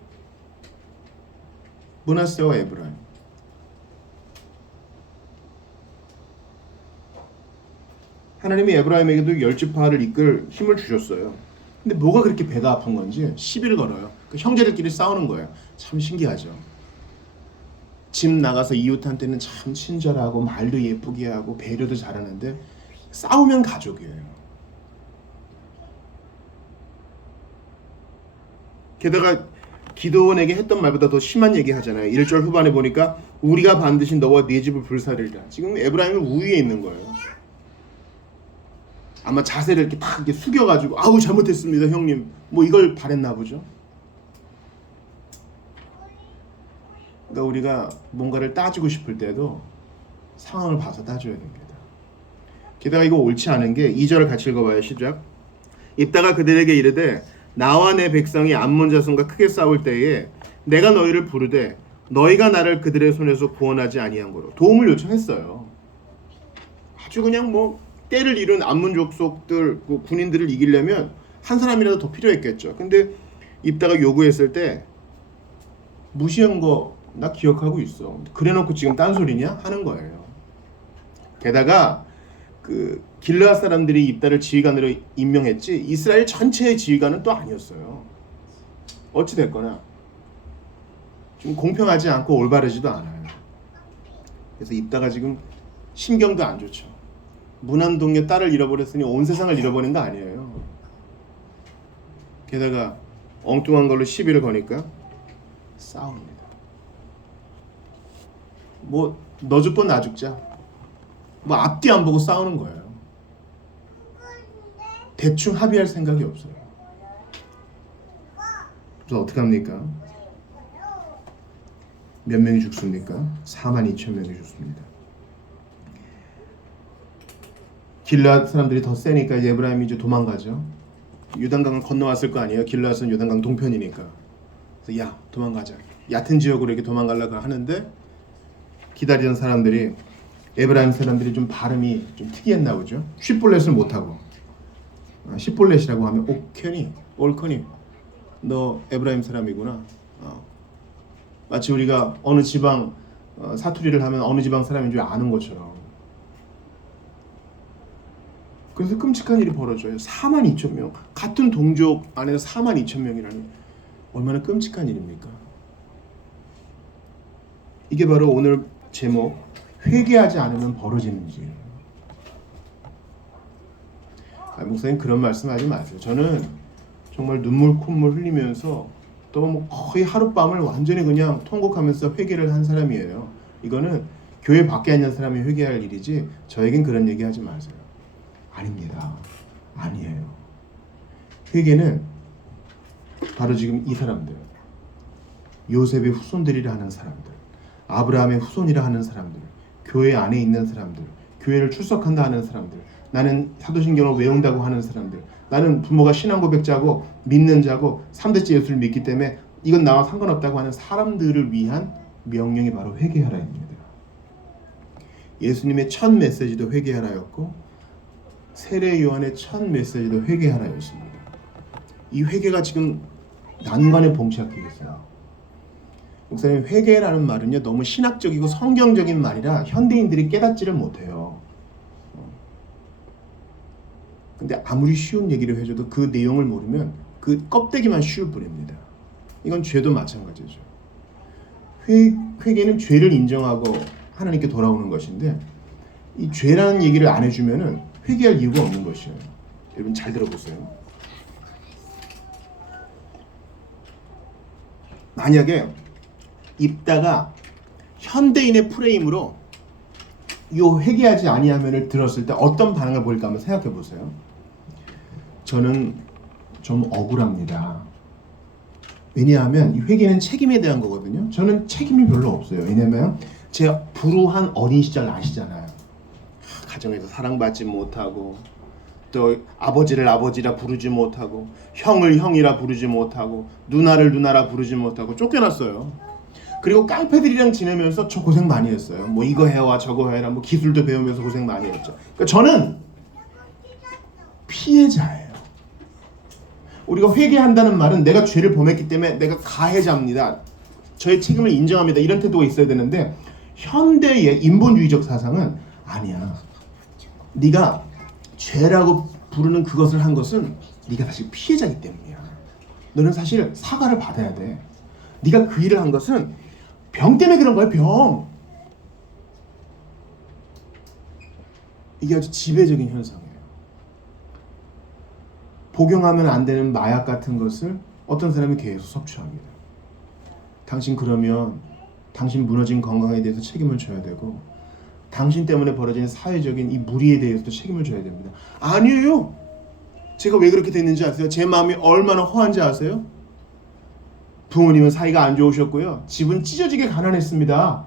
므낫세와 에브라임. 하나님이 에브라임에게도 10지파를 이끌 힘을 주셨어요. 근데 뭐가 그렇게 배가 아픈 건지 시비를 걸어요. 그 형제들끼리 싸우는 거예요. 참 신기하죠. 집 나가서 이웃한테는 참 친절하고 말도 예쁘게 하고 배려도 잘하는데 싸우면 가족이에요. 게다가 기드온에게 했던 말보다 더 심한 얘기 하잖아요. 1절 후반에 보니까 우리가 반드시 너와 네 집을 불사르리라. 지금 에브라임은 우위에 있는 거예요. 아마 자세를 이렇게 딱 이렇게 숙여가지고 아우 잘못했습니다 형님 뭐 이걸 바랬나 보죠. 그러니까 우리가 뭔가를 따지고 싶을 때도 상황을 봐서 따져야 됩니다. 게다가 이거 옳지 않은 게 2절을 같이 읽어봐요. 시작. 입다가 그들에게 이르되 나와 내 백성이 암몬 자손과 크게 싸울 때에 내가 너희를 부르되 너희가 나를 그들의 손에서 구원하지 아니한 거로 도움을 요청했어요. 아주 그냥 뭐 때를 이룬 암몬 족속들 군인들을 이기려면 한 사람이라도 더 필요했겠죠. 근데 입다가 요구했을 때 무시한 거 나 기억하고 있어. 그래놓고 지금 딴소리냐 하는 거예요. 게다가 그 길르앗 사람들이 입다를 지휘관으로 임명했지 이스라엘 전체의 지휘관은 또 아니었어요. 어찌 됐거나 좀 공평하지 않고 올바르지도 않아요. 그래서 입다가 지금 심경도 안 좋죠. 무난동녀 딸을 잃어버렸으니 온 세상을 잃어버린 거 아니에요. 게다가 엉뚱한 걸로 시비를 거니까 싸웁니다. 뭐 너 죽고 나 죽자. 뭐 앞뒤 안 보고 싸우는 거예요. 대충 합의할 생각이 없어요. 그래서 어떻게 합니까? 몇 명이 죽습니까? 42,000명이 죽습니다. 길르앗 사람들이 더 세니까 에브라임이 이제 도망가죠. 요단강을 건너왔을 거 아니에요. 길르앗은 요단강 동편이니까. 그래서 야 도망가자. 얕은 지역으로 이렇게 도망가려고 하는데 기다리던 사람들이 에브라임 사람들이 좀 발음이 좀 특이했나 보죠. 쉿볼렛을 못하고 쉿볼렛이라고 하면 오케니 올커니 너 에브라임 사람이구나. 마치 우리가 어느 지방 사투리를 하면 어느 지방 사람인 줄 아는 것처럼. 그래서 끔찍한 일이 벌어져요. 42,000명 같은 동족 안에서 42,000명이라니 얼마나 끔찍한 일입니까? 이게 바로 오늘 제목 회개하지 않으면 벌어지는 일. 목사님 그런 말씀하지 마세요. 저는 정말 눈물 콧물 흘리면서 또 뭐 거의 하룻밤을 완전히 그냥 통곡하면서 회개를 한 사람이에요. 이거는 교회 밖에 있는 사람이 회개할 일이지 저에겐 그런 얘기하지 마세요. 아닙니다. 아니에요. 회개는 바로 지금 이 사람들, 요셉의 후손들이라 하는 사람들, 아브라함의 후손이라 하는 사람들, 교회 안에 있는 사람들, 교회를 출석한다 하는 사람들, 나는 사도신경을 외운다고 하는 사람들, 나는 부모가 신앙고백자고 믿는 자고 3대째 예수를 믿기 때문에 이건 나와 상관없다고 하는 사람들을 위한 명령이 바로 회개하라입니다. 예수님의 첫 메시지도 회개하라였고 세례 요한의 첫 메시지도 회개하라였습니다. 이 회개가 지금 난관에 봉착해 있어요. 목사님 회개라는 말은요 너무 신학적이고 성경적인 말이라 현대인들이 깨닫지를 못해요. 근데 아무리 쉬운 얘기를 해줘도 그 내용을 모르면 그 껍데기만 씌울 뿐입니다. 이건 죄도 마찬가지죠. 회개는 죄를 인정하고 하나님께 돌아오는 것인데 이 죄라는 얘기를 안 해주면은 회개할 이유가 없는 것이에요. 여러분 잘 들어보세요. 만약에 입다가 현대인의 프레임으로 요 회개하지 아니하면을 들었을 때 어떤 반응을 보일까 한번 생각해 보세요. 저는 좀 억울합니다. 왜냐하면 이 회개는 책임에 대한 거거든요. 저는 책임이 별로 없어요. 왜냐하면 제가 불우한 어린 시절 아시잖아요. 가정에서 사랑받지 못하고 또 아버지를 아버지라 부르지 못하고 형을 형이라 부르지 못하고 누나를 누나라 부르지 못하고 쫓겨났어요. 그리고 깡패들이랑 지내면서 저 고생 많이 했어요. 뭐 이거 해와 저거 해라 뭐 기술도 배우면서 고생 많이 했죠. 그러니까 저는 피해자예요. 우리가 회개한다는 말은 내가 죄를 범했기 때문에 내가 가해자입니다. 저의 책임을 인정합니다. 이런 태도가 있어야 되는데 현대의 인본주의적 사상은 아니야. 네가 죄라고 부르는 그것을 한 것은 네가 사실 피해자이기 때문이야. 너는 사실 사과를 받아야 돼. 네가 그 일을 한 것은 병 때문에 그런 거야. 병. 이게 아주 지배적인 현상이에요. 복용하면 안 되는 마약 같은 것을 어떤 사람이 계속 섭취합니다. 당신 그러면 당신 무너진 건강에 대해서 책임을 져야 되고 당신 때문에 벌어진 사회적인 이 무리에 대해서도 책임을 져야 됩니다. 아니에요. 제가 왜 그렇게 됐는지 아세요? 제 마음이 얼마나 허한지 아세요? 부모님은 사이가 안 좋으셨고요. 집은 찢어지게 가난했습니다.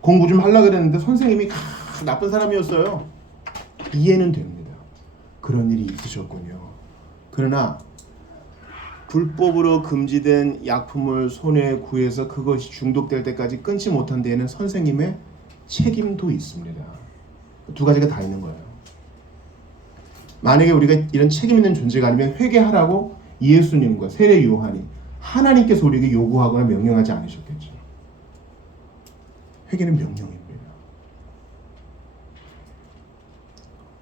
공부 좀 하려고 그랬는데 선생님이 나쁜 사람이었어요. 이해는 됩니다. 그런 일이 있으셨군요. 그러나 불법으로 금지된 약품을 손에 구해서 그것이 중독될 때까지 끊지 못한 데에는 선생님의 책임도 있습니다. 두 가지가 다 있는 거예요. 만약에 우리가 이런 책임 있는 존재가 아니면 회개하라고 예수님과 세례 요한이 하나님께서 우리에게 요구하거나 명령하지 않으셨겠죠. 회개는 명령입니다.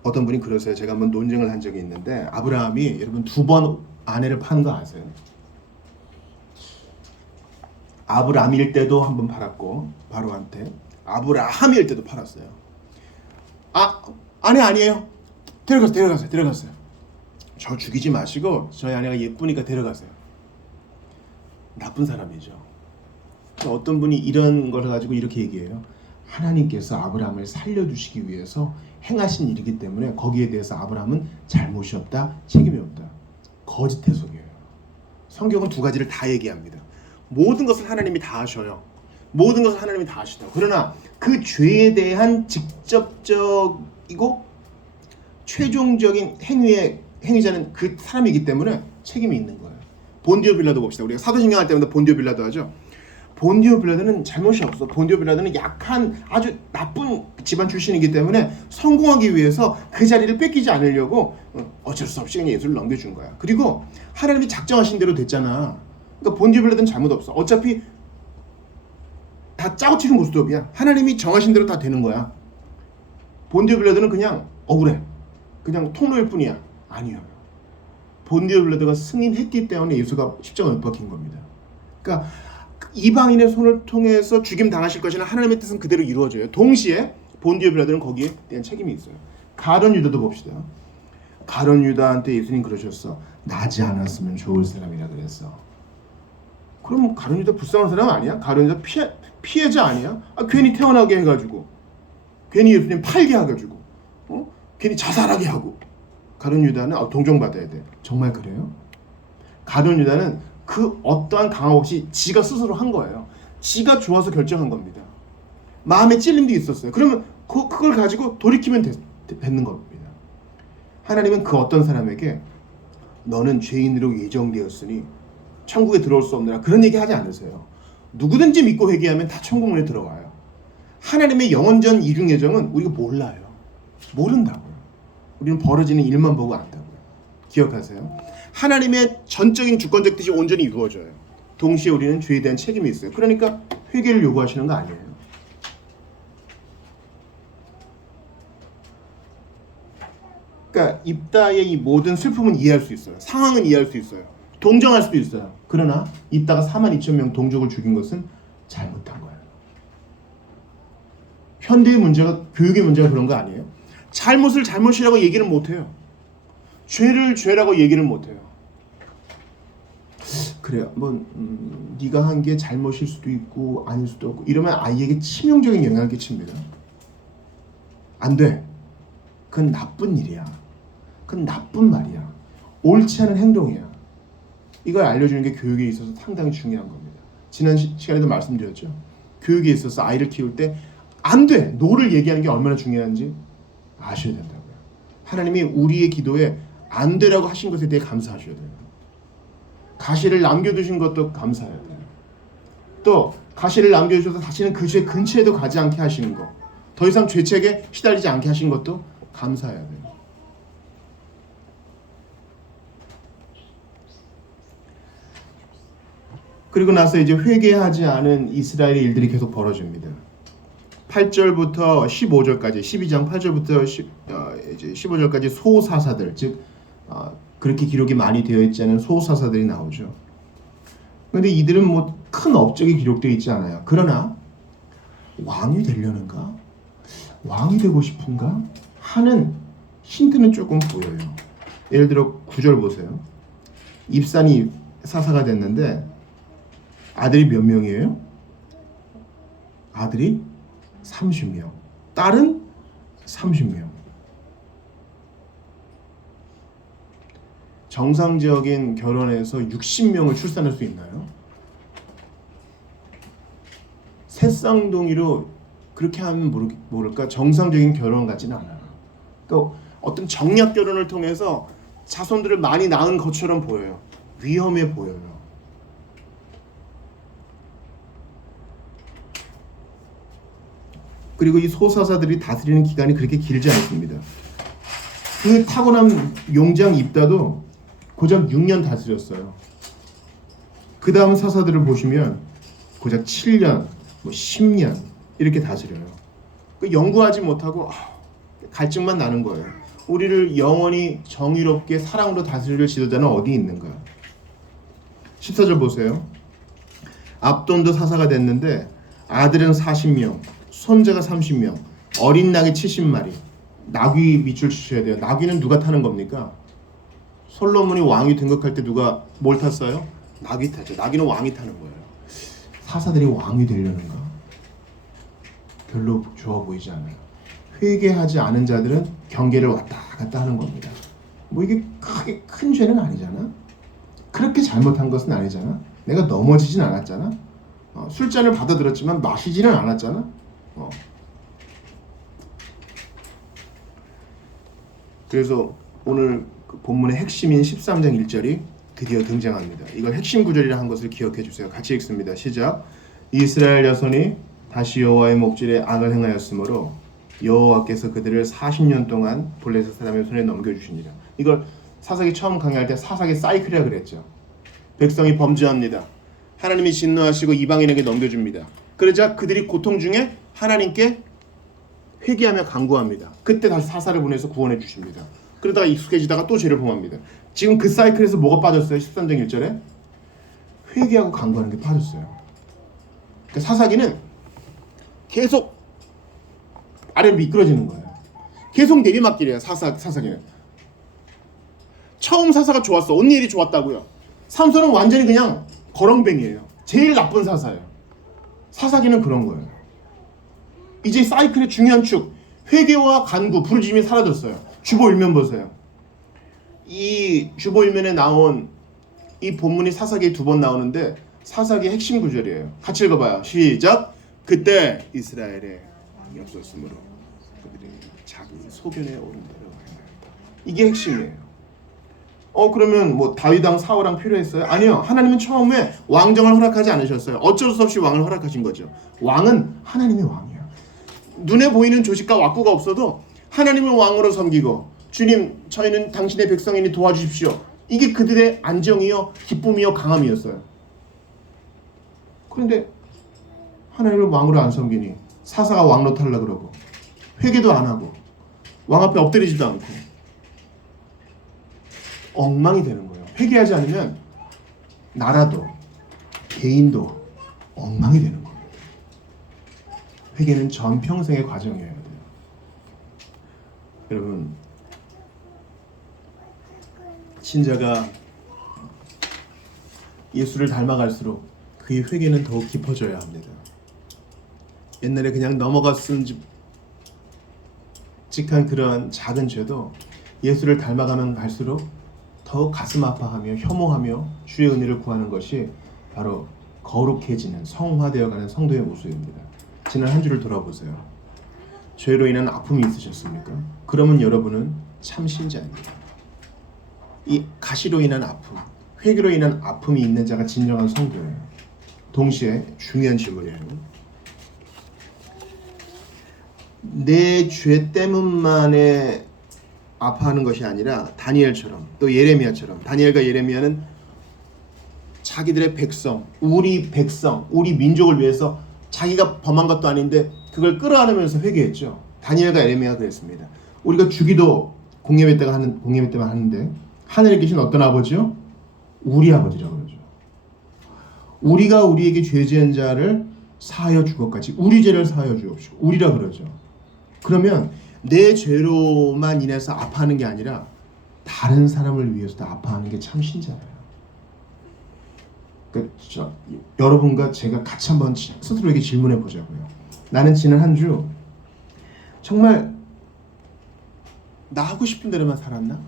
어떤 분이 그러세요. 제가 한번 논쟁을 한 적이 있는데 아브라함이 여러분 2번 아내를 판 거 아세요? 아브라함일 때도 한 번 팔았고 바로한테 아브라함일 때도 팔았어요. 아니에요. 데려갔어요. 저 죽이지 마시고 저희 아내가 예쁘니까 데려가세요. 나쁜 사람이죠. 어떤 분이 이런 걸 가지고 이렇게 얘기해요. 하나님께서 아브라함을 살려주시기 위해서 행하신 일이기 때문에 거기에 대해서 아브라함은 잘못이 없다, 책임이 없다. 거짓 해석이에요. 성경은 두 가지를 다 얘기합니다. 모든 것을 하나님이 다 하셔요. 모든 것을 하나님이 다 하시다. 그러나 그 죄에 대한 직접적이고 최종적인 행위자는 그 사람이기 때문에 책임이 있는 거예요. 본디오 빌라도 봅시다. 우리가 사도신경 할 때마다 본디오 빌라도 하죠. 본디오 빌라도는 잘못이 없어. 본디오 빌라도는 약한 아주 나쁜 집안 출신이기 때문에 성공하기 위해서 그 자리를 뺏기지 않으려고 어쩔 수 없이 그냥 예수를 넘겨준 거야. 그리고 하나님이 작정하신 대로 됐잖아. 그러니까 본디오 빌라도는 잘못 없어. 어차피 다 짜고 치는 고스톱이야. 하나님이 정하신 대로 다 되는 거야. 본디오 빌라도는 그냥 억울해. 그냥 통로일 뿐이야. 아니요. 본디오 빌라도가 승인했기 때문에 예수가 십자가에 못 박힌 겁니다. 그러니까 이방인의 손을 통해서 죽임 당하실 것이나 하나님의 뜻은 그대로 이루어져요. 동시에 본디오 빌라도는 거기에 대한 책임이 있어요. 가룟 유다도 봅시다. 가룟 유다한테 예수님 그러셨어. 나지 않았으면 좋을 사람이라 그랬어. 그럼 가룟 유다 불쌍한 사람 아니야? 가룟 유다 피해자 아니야? 괜히 태어나게 해가지고, 괜히 예수님 팔게 해가지고, 괜히 자살하게 하고. 가룟 유다는 동정받아야 돼. 정말 그래요? 가룟 유다는 그 어떠한 강압 없이 지가 스스로 한 거예요. 지가 좋아서 결정한 겁니다. 마음에 찔림도 있었어요. 그러면 그걸 가지고 돌이키면 되는 겁니다. 하나님은 그 어떤 사람에게 너는 죄인으로 예정되었으니 천국에 들어올 수 없느라 그런 얘기 하지 않으세요. 누구든지 믿고 회개하면 다 천국문에 들어와요. 하나님의 영원전 이중 예정은 우리가 몰라요. 모른다고요. 우리는 벌어지는 일만 보고 안다고요. 기억하세요. 하나님의 전적인 주권적 뜻이 온전히 이루어져요. 동시에 우리는 죄에 대한 책임이 있어요. 그러니까 회개를 요구하시는 거 아니에요. 그러니까 입다의 이 모든 슬픔은 이해할 수 있어요. 상황은 이해할 수 있어요. 동정할 수도 있어요. 그러나 입다가 42,000명 동족을 죽인 것은 잘못한 거예요. 현대의 문제가, 교육의 문제가 그런 거 아니에요? 잘못을 잘못이라고 얘기를 못해요. 죄를 죄라고 얘기를 못해요. 그래요. 네가 한 게 잘못일 수도 있고 아닐 수도 없고 이러면 아이에게 치명적인 영향을 끼칩니다. 안 돼. 그건 나쁜 일이야. 그건 나쁜 말이야. 옳지 않은 행동이야. 이걸 알려주는 게 교육에 있어서 상당히 중요한 겁니다. 지난 시간에도 말씀드렸죠. 교육에 있어서 아이를 키울 때 안 돼! 노를 얘기하는 게 얼마나 중요한지 아셔야 된다고요. 하나님이 우리의 기도에 안 되라고 하신 것에 대해 감사하셔야 돼요. 가시를 남겨두신 것도 감사해야 돼요. 또 가시를 남겨주셔서 다시는 그 죄 근처에도 가지 않게 하시는 것, 더 이상 죄책에 시달리지 않게 하시는 것도 감사해야 돼요. 그리고 나서 이제 회개하지 않은 이스라엘의 일들이 계속 벌어집니다. 8절부터 15절까지 12장 8절부터 이제 15절까지 소사사들, 즉 그렇게 기록이 많이 되어 있지 않은 소사사들이 나오죠. 그런데 이들은 뭐 큰 업적이 기록되어 있지 않아요. 그러나 왕이 되려는가? 왕이 되고 싶은가? 하는 힌트는 조금 보여요. 예를 들어 9절 보세요. 입산이 사사가 됐는데 아들이 몇 명이에요? 아들이 30명. 딸은 30명. 정상적인 결혼에서 60명을 출산할 수 있나요? 새쌍둥이로 그렇게 하면 모를까? 정상적인 결혼 같지는 않아요. 또 어떤 정략 결혼을 통해서 자손들을 많이 낳은 것처럼 보여요. 위험해 보여요. 그리고 이 소사사들이 다스리는 기간이 그렇게 길지 않습니다. 그 타고난 용장 입다도 고작 6년 다스렸어요. 그 다음 사사들을 보시면 고작 7년, 10년 이렇게 다스려요. 연구하지 못하고 갈증만 나는 거예요. 우리를 영원히 정의롭게 사랑으로 다스릴 지도자는 어디 있는가? 14절 보세요. 압돈도 사사가 됐는데 아들은 40명, 손자가 30명, 어린 낙이 70마리. 나귀 밑줄 치셔야 돼요. 나귀는 누가 타는 겁니까? 솔로몬이 왕이 등극할 때 누가 뭘 탔어요? 나귀 타죠. 나귀는 왕이 타는 거예요. 사사들이 왕이 되려는가? 별로 좋아 보이지 않아요. 회개하지 않은 자들은 경계를 왔다 갔다 하는 겁니다. 뭐 이게 크게 큰 죄는 아니잖아. 그렇게 잘못한 것은 아니잖아. 내가 넘어지진 않았잖아. 술잔을 받아들었지만 마시지는 않았잖아. 그래서 오늘 그 본문의 핵심인 13장 1절이 드디어 등장합니다. 이걸 핵심 구절이라 한 것을 기억해 주세요. 같이 읽습니다. 시작. 이스라엘 자손이 다시 여호와의 목전에 악을 행하였으므로 여호와께서 그들을 40년 동안 블레셋 사람의 손에 넘겨주시니라. 이걸 사사기 처음 강의할 때 사사기 사이클이라 그랬죠. 백성이 범죄합니다. 하나님이 진노하시고 이방인에게 넘겨줍니다. 그러자 그들이 고통 중에 하나님께 회개하며 간구합니다. 그때 다시 사사를 보내서 구원해 주십니다. 그러다가 익숙해지다가 또 죄를 범합니다. 지금 그 사이클에서 뭐가 빠졌어요? 13장 1절에 회개하고 간구하는 게 빠졌어요. 그러니까 사사기는 계속 아래로 미끄러지는 거예요. 계속 내리막길이에요. 사사기는. 처음 사사가 좋았어. 언니엘이 좋았다고요. 삼손은 완전히 그냥 거렁뱅이에요. 제일 나쁜 사사예요. 사사기는 그런 거예요. 이제 사이클의 중요한 축 회개와 간구, 부르짖음이 사라졌어요. 주보 일면 보세요. 이 주보 일면에 나온 이 본문이 사사기에 2번 나오는데 사사기의 핵심 구절이에요. 같이 읽어봐요. 시작. 그때 이스라엘에 왕이 없었으므로 그들이 자기 소견에 오른 대로 행하였다. 이게 핵심이에요. 그러면 뭐 다윗왕 사울왕 필요했어요? 아니요. 하나님은 처음에 왕정을 허락하지 않으셨어요. 어쩔 수 없이 왕을 허락하신 거죠. 왕은 하나님의 왕이에요. 눈에 보이는 조직과 왁구가 없어도 하나님을 왕으로 섬기고 주님 저희는 당신의 백성이니 도와주십시오. 이게 그들의 안정이요 기쁨이요 강함이었어요. 그런데 하나님을 왕으로 안 섬기니 사사가 왕 노릇하려고 그러고 회개도 안 하고 왕 앞에 엎드리지도 않고 엉망이 되는 거예요. 회개하지 않으면 나라도 개인도 엉망이 되는 겁니다. 회개는 전평생의 과정이어야 돼요. 여러분, 신자가 예수를 닮아갈수록 그의 회개는 더욱 깊어져야 합니다. 옛날에 그냥 넘어갔은 직한 그러한 작은 죄도 예수를 닮아가면 갈수록 더욱 가슴 아파하며 혐오하며 주의 은혜를 구하는 것이 바로 거룩해지는 성화되어가는 성도의 모습입니다. 지난 한 주를 돌아보세요. 죄로 인한 아픔이 있으셨습니까? 그러면 여러분은 참 신자입니다. 이 가시로 인한 아픔, 회개로 인한 아픔이 있는 자가 진정한 성도예요. 동시에 중요한 질문이에요. 내 죄 때문만에 아파하는 것이 아니라 다니엘처럼 또 예레미야처럼 다니엘과 예레미야는 자기들의 백성, 우리 민족을 위해서 자기가 범한 것도 아닌데 그걸 끌어안으면서 회개했죠. 다니엘과 예레미야가 그랬습니다. 우리가 주기도 공예회 때만 하는데 하늘에 계신 어떤 아버지요? 우리 아버지라고 그러죠. 우리가 우리에게 죄 지은 자를 사하여 주것까지 우리 죄를 사하여 주옵시고 우리라 그러죠. 그러면 내 죄로만 인해서 아파하는 게 아니라 다른 사람을 위해서도 아파하는 게 참 신자예요. 그러니까 여러분과 제가 같이 한번 스스로에게 질문해 보자고요. 나는 지난 한 주 정말 나 하고 싶은 대로만 살았나?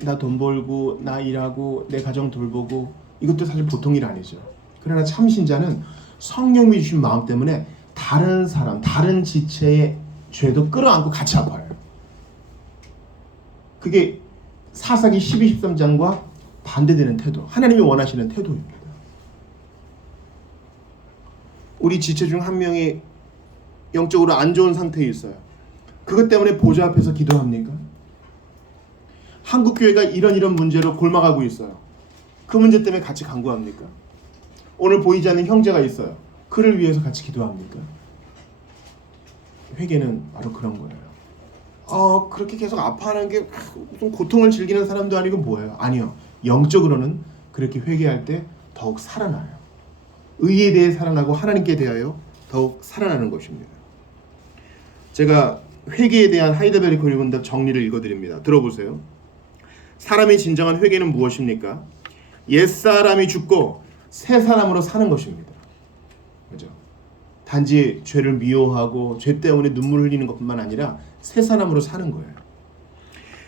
나 돈 벌고 나 일하고 내 가정 돌보고 이것도 사실 보통 일 아니죠. 그러나 참 신자는 성령이 주신 마음 때문에 다른 사람, 다른 지체의 죄도 끌어안고 같이 아파요. 그게 사사기 12, 13장과 반대되는 태도, 하나님이 원하시는 태도입니다. 우리 지체 중 한 명이 영적으로 안 좋은 상태에 있어요. 그것 때문에 보좌 앞에서 기도합니까? 한국교회가 이런 문제로 골마가고 있어요. 그 문제 때문에 같이 간구합니까? 오늘 보이지 않는 형제가 있어요. 그를 위해서 같이 기도합니까? 회개는 바로 그런 거예요. 그렇게 계속 아파하는 게 무슨 고통을 즐기는 사람도 아니고 뭐예요? 아니요. 영적으로는 그렇게 회개할 때 더욱 살아나요. 의에 대해 살아나고 하나님께 대하여 더욱 살아나는 것입니다. 제가 회개에 대한 하이델베르크 교리문답 정리를 읽어드립니다. 들어보세요. 사람의 진정한 회개는 무엇입니까? 옛사람이 죽고 새 사람으로 사는 것입니다. 그죠? 단지 죄를 미워하고 죄 때문에 눈물을 흘리는 것뿐만 아니라 새 사람으로 사는 거예요.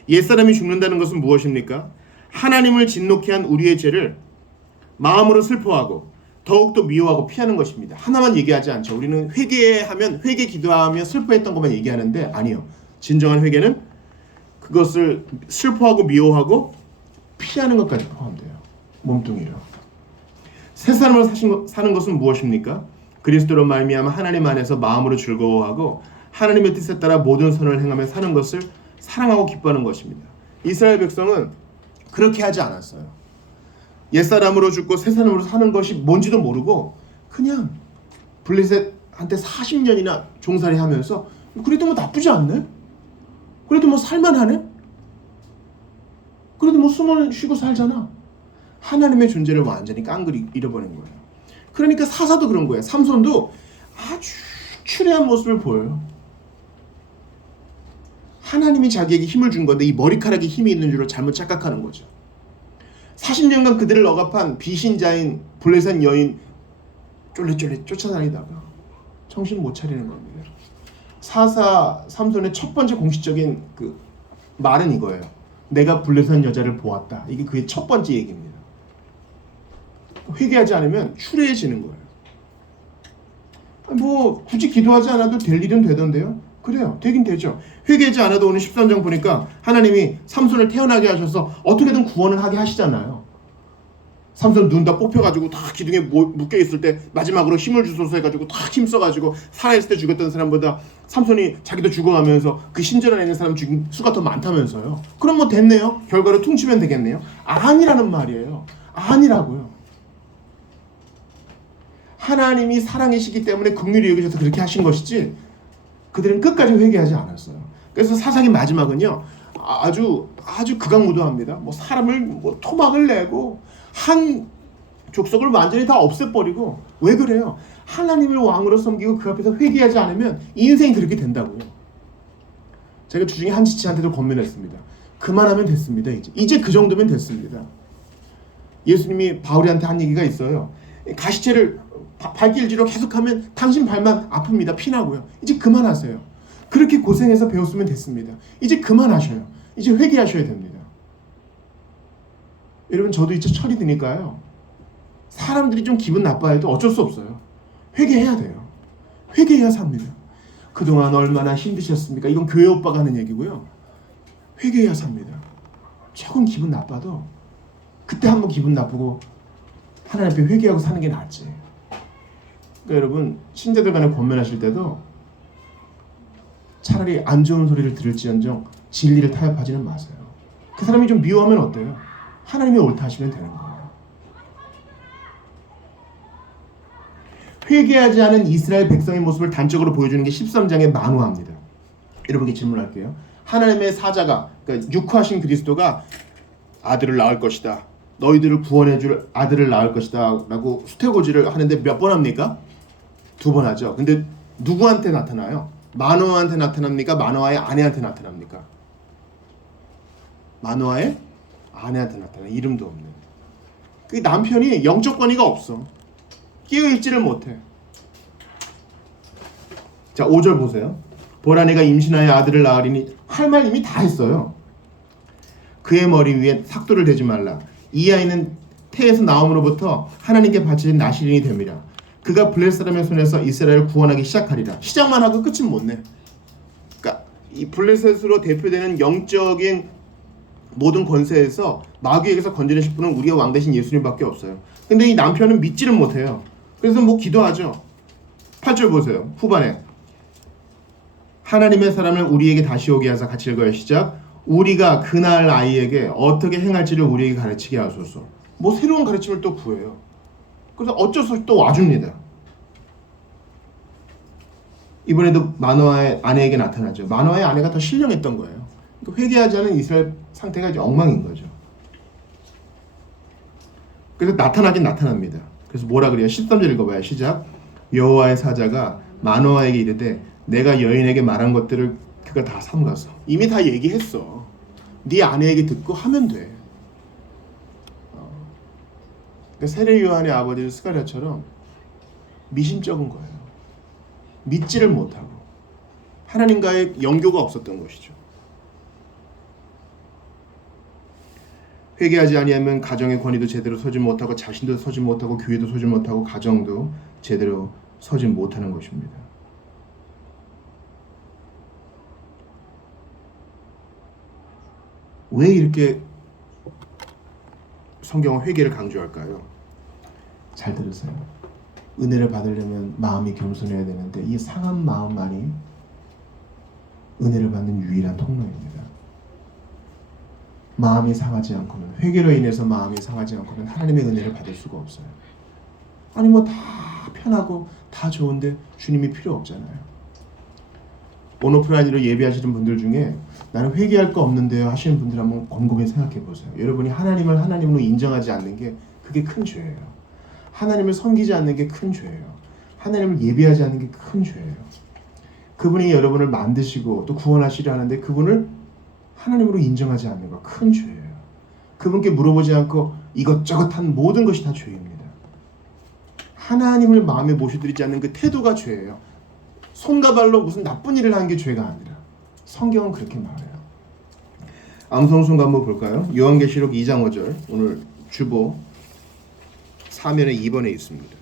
옛사람이 죽는다는 것은 무엇입니까? 하나님을 진노케 한 우리의 죄를 마음으로 슬퍼하고 더욱더 미워하고 피하는 것입니다. 하나만 얘기하지 않죠. 우리는 회개하면 회개 기도하며 슬퍼했던 것만 얘기하는데 아니요. 진정한 회개는 그것을 슬퍼하고 미워하고 피하는 것까지 포함돼요. 몸뚱이에요. 새 사람으로 사는 것은 무엇입니까? 그리스도로 말미암아 하나님 안에서 마음으로 즐거워하고 하나님의 뜻에 따라 모든 선을 행하며 사는 것을 사랑하고 기뻐하는 것입니다. 이스라엘 백성은 그렇게 하지 않았어요. 옛사람으로 죽고 새 사람으로 사는 것이 뭔지도 모르고 그냥 블레셋한테 40년이나 종살이 하면서 그래도 뭐 나쁘지 않네? 그래도 뭐 살만하네? 그래도 뭐 숨을 쉬고 살잖아. 하나님의 존재를 완전히 깡그리 잃어버린 거예요. 그러니까 사사도 그런 거예요. 삼손도 아주 추레한 모습을 보여요. 하나님이 자기에게 힘을 준 건데 이 머리카락에 힘이 있는 줄을 잘못 착각하는 거죠. 40년간 그들을 억압한 비신자인 블레셋 여인 쫄래쫄래 쫓아다니다가 정신 못 차리는 겁니다. 사사 삼손의 첫 번째 공식적인 그 말은 이거예요. 내가 블레셋 여자를 보았다. 이게 그의 첫 번째 얘기입니다. 회개하지 않으면 추레해지는 거예요. 뭐 굳이 기도하지 않아도 될 일은 되던데요. 그래요. 되긴 되죠. 회개하지 않아도 오늘 13장 보니까 하나님이 삼손을 태어나게 하셔서 어떻게든 구원을 하게 하시잖아요. 삼손 눈 다 뽑혀가지고 다 기둥에 묶여있을 때 마지막으로 힘을 주소서 해가지고 다 힘써가지고 살아있을 때 죽였던 사람보다 삼손이 자기도 죽어가면서 그 신전 안에 있는 사람 죽인 수가 더 많다면서요. 그럼 뭐 됐네요. 결과로 퉁치면 되겠네요. 아니라는 말이에요. 아니라고요. 하나님이 사랑이시기 때문에 긍휼히 여기셔서 그렇게 하신 것이지 그들은 끝까지 회개하지 않았어요. 그래서 사사기 마지막은요 아주 극악무도합니다. 뭐 사람을 뭐 토막을 내고 한 족속을 완전히 다 없애버리고. 왜 그래요? 하나님을 왕으로 섬기고 그 앞에서 회개하지 않으면 인생이 그렇게 된다고요. 제가 주중에 한 지체한테도 권면했습니다. 그만하면 됐습니다. 이제 그 정도면 됐습니다. 예수님이 바울이한테 한 얘기가 있어요. 가시체를 발길질로 계속하면 당신 발만 아픕니다. 피나고요. 이제 그만하세요. 그렇게 고생해서 배웠으면 됐습니다. 이제 그만하셔요. 이제 회개하셔야 됩니다. 여러분 저도 이제 철이 드니까요. 사람들이 좀 기분 나빠해도 어쩔 수 없어요. 회개해야 돼요. 회개해야 삽니다. 그동안 얼마나 힘드셨습니까? 이건 교회 오빠가 하는 얘기고요. 회개해야 삽니다. 조금 기분 나빠도 그때 한번 기분 나쁘고 하나님 앞에 회개하고 사는 게 낫지. 그러니까 여러분 신자들 간에 권면하실 때도 차라리 안 좋은 소리를 들을지언정 진리를 타협하지는 마세요. 그 사람이 좀 미워하면 어때요? 하나님이 옳다 하시면 되는 거예요. 회개하지 않은 이스라엘 백성의 모습을 단적으로 보여주는 게 13장의 만화입니다. 여러분께 질문할게요. 하나님의 사자가 그러니까 육화신 그리스도가 아들을 낳을 것이다. 너희들을 구원해 줄 아들을 낳을 것이다 라고 수태고지를 하는데 몇 번 합니까? 2번 하죠. 근데 누구한테 나타나요? 마노아한테 나타납니까? 마노아의 아내한테 나타납니까? 마노아의 아내한테 나타나요. 이름도 없는. 그 남편이 영적 권위가 없어. 깨어있지를 못해. 자 5절 보세요. 보라 내가 임신하여 아들을 낳으리니 할 말 이미 다 했어요. 그의 머리 위에 삭도를 대지 말라. 이 아이는 태에서 나옴으로부터 하나님께 바쳐진 나시린이 됨이라. 그가 블레셋 사람의 손에서 이스라엘을 구원하기 시작하리라. 시작만 하고 끝은 못 내. 그러니까 이 블레셋으로 대표되는 영적인 모든 권세에서 마귀에게서 건져내실 분은 우리의 왕 대신 예수님밖에 없어요. 근데 이 남편은 믿지를 못해요. 그래서 뭐 기도하죠. 8절 보세요. 후반에 하나님의 사람을 우리에게 다시 오게 하사 같이 읽어요. 시작. 우리가 그날 아이에게 어떻게 행할지를 우리에게 가르치게 하소서. 뭐 새로운 가르침을 또 구해요. 그래서 어쩔 수 없이 또 와줍니다. 이번에도 마노아의 아내에게 나타나죠. 마노아의 아내가 더 신령했던 거예요. 그러니까 회개하지 않은 이스라엘 상태가 이제 엉망인 거죠. 그래서 나타나긴 나타납니다. 그래서 뭐라 그래요? 13절 읽어봐요. 시작. 여호와의 사자가 마노아에게 이르되 내가 여인에게 말한 것들을 그가 다 삼가서. 이미 다 얘기했어. 네 아내에게 듣고 하면 돼. 그러니까 세례 요한의 아버지 스가랴처럼 미심쩍은 거예요. 믿지를 못하고 하나님과의 연교가 없었던 것이죠. 회개하지 아니하면 가정의 권위도 제대로 서지 못하고 자신도 서지 못하고 교회도 서지 못하고 가정도 제대로 서지 못하는 것입니다. 왜 이렇게 성경은 회개를 강조할까요? 잘 들으세요. 은혜를 받으려면 마음이 겸손해야 되는데 이 상한 마음만이 은혜를 받는 유일한 통로입니다. 마음이 상하지 않고는, 회개로 인해서 마음이 상하지 않고는 하나님의 은혜를 받을 수가 없어요. 아니 뭐 다 편하고 다 좋은데 주님이 필요 없잖아요. 온오프라인으로 예배하시는 분들 중에 나는 회개할 거 없는데요 하시는 분들 한번 곰곰이 생각해 보세요. 여러분이 하나님을 하나님으로 인정하지 않는 게 그게 큰 죄예요. 하나님을 섬기지 않는 게 큰 죄예요. 하나님을 예배하지 않는 게 큰 죄예요. 그분이 여러분을 만드시고 또 구원하시려 하는데 그분을 하나님으로 인정하지 않는 거 큰 죄예요. 그분께 물어보지 않고 이것저것 한 모든 것이 다 죄입니다. 하나님을 마음에 모셔드리지 않는 그 태도가 죄예요. 손과 발로 무슨 나쁜 일을 하는 게 죄가 아니라 성경은 그렇게 말해요. 암송순가 한번 볼까요? 요한계시록 2장 5절 오늘 주보 사면의 2번에 있습니다.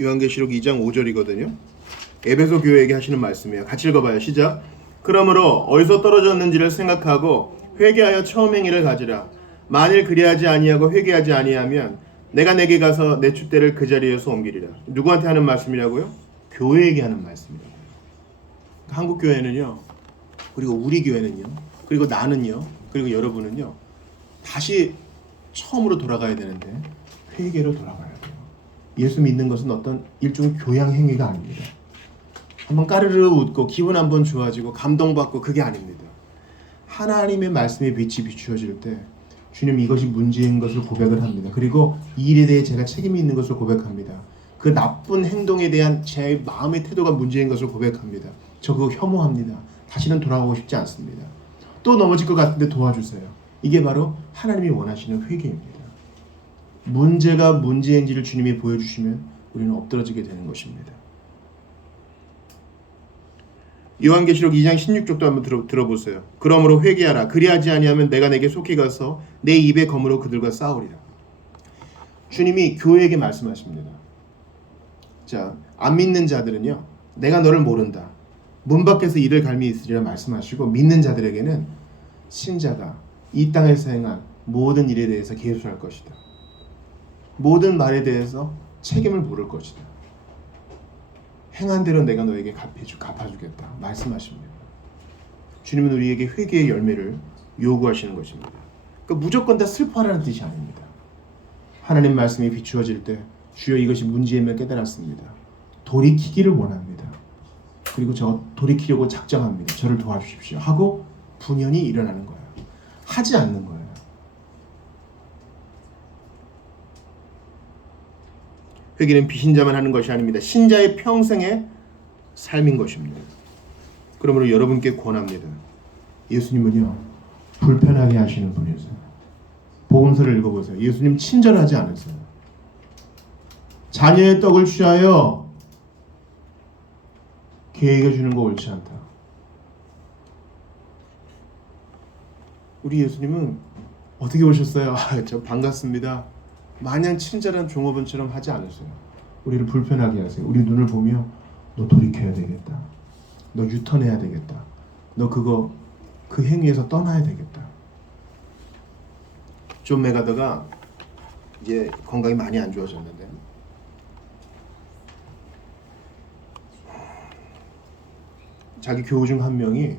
요한계시록 2장 5절이거든요. 에베소 교회에게 하시는 말씀이에요. 같이 읽어봐요. 시작. 그러므로 어디서 떨어졌는지를 생각하고 회개하여 처음 행위를 가지라. 만일 그리하지 아니하고 회개하지 아니하면 내가 내게 가서 내 촛대를 그 자리에서 옮기리라. 누구한테 하는 말씀이라고요? 교회에게 하는 말씀이라고요. 한국 교회는요, 그리고 우리 교회는요, 그리고 나는요, 그리고 여러분은요, 다시 처음으로 돌아가야 되는데 회개로 돌아가야 돼요. 예수 믿는 것은 어떤 일종의 교양 행위가 아닙니다. 한번 까르르 웃고 기분 한번 좋아지고 감동받고 그게 아닙니다. 하나님의 말씀의 빛이 비추어질 때 주님 이것이 문제인 것을 고백을 합니다. 그리고 이 일에 대해 제가 책임이 있는 것을 고백합니다. 그 나쁜 행동에 대한 제 마음의 태도가 문제인 것을 고백합니다. 저 그거 혐오합니다. 다시는 돌아가고 싶지 않습니다. 또 넘어질 것 같은데 도와주세요. 이게 바로 하나님이 원하시는 회개입니다. 문제가 문제인지를 주님이 보여주시면 우리는 엎드러지게 되는 것입니다. 요한계시록 2장 16절도 한번 들어보세요. 그러므로 회개하라. 그리하지 아니하면 내가 내게 속히 가서 내 입의 검으로 그들과 싸우리라. 주님이 교회에게 말씀하십니다. 자, 안 믿는 자들은요, 내가 너를 모른다. 문 밖에서 이를 갈미 있으리라 말씀하시고, 믿는 자들에게는 신자가 이 땅에서 행한 모든 일에 대해서 계수할 것이다. 모든 말에 대해서 책임을 물을 것이다. 행한 대로 내가 너에게 갚아주겠다 말씀하십니다. 주님은 우리에게 회개의 열매를 요구하시는 것입니다. 그러니까 무조건 다 슬퍼하라는 뜻이 아닙니다. 하나님 말씀이 비추어질 때 주여 이것이 문제임을 깨달았습니다. 돌이키기를 원합니다. 그리고 저 돌이키려고 작정합니다. 저를 도와주십시오 하고 분연히 일어나는 거예요. 하지 않는 거예요. 회개는 비신자만 하는 것이 아닙니다. 신자의 평생의 삶인 것입니다. 그러므로 여러분께 권합니다. 예수님은요, 불편하게 하시는 분이세요. 복음서를 읽어보세요. 예수님 친절하지 않으세요. 자녀의 떡을 취하여 개에게 주는 거 옳지 않다. 우리 예수님은 어떻게 오셨어요? 저 반갑습니다. 마냥 친절한 종업원처럼 하지 않으세요. 우리를 불편하게 하세요. 우리 눈을 보며 너 돌이켜야 되겠다. 너 유턴해야 되겠다. 너 그 행위에서 떠나야 되겠다. 존 메가더가 이제 건강이 많이 안 좋아졌는데 자기 교우 중 한 명이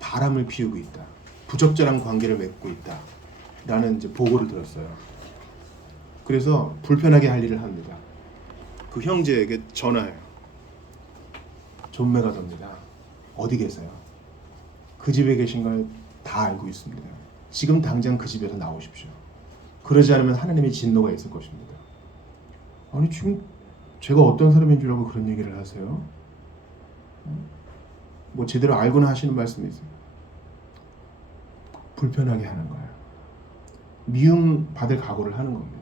바람을 피우고 있다. 부적절한 관계를 맺고 있다. 라는 이제 보고를 들었어요. 그래서 불편하게 할 일을 합니다. 그 형제에게 전화해요. 존매가 됩니다. 어디 계세요? 그 집에 계신 걸 다 알고 있습니다. 지금 당장 그 집에서 나오십시오. 그러지 않으면 하나님의 진노가 있을 것입니다. 아니 지금 제가 어떤 사람인 줄 알고 그런 얘기를 하세요? 뭐 제대로 알고나 하시는 말씀이 있어요. 불편하게 하는 거예요. 미움 받을 각오를 하는 겁니다.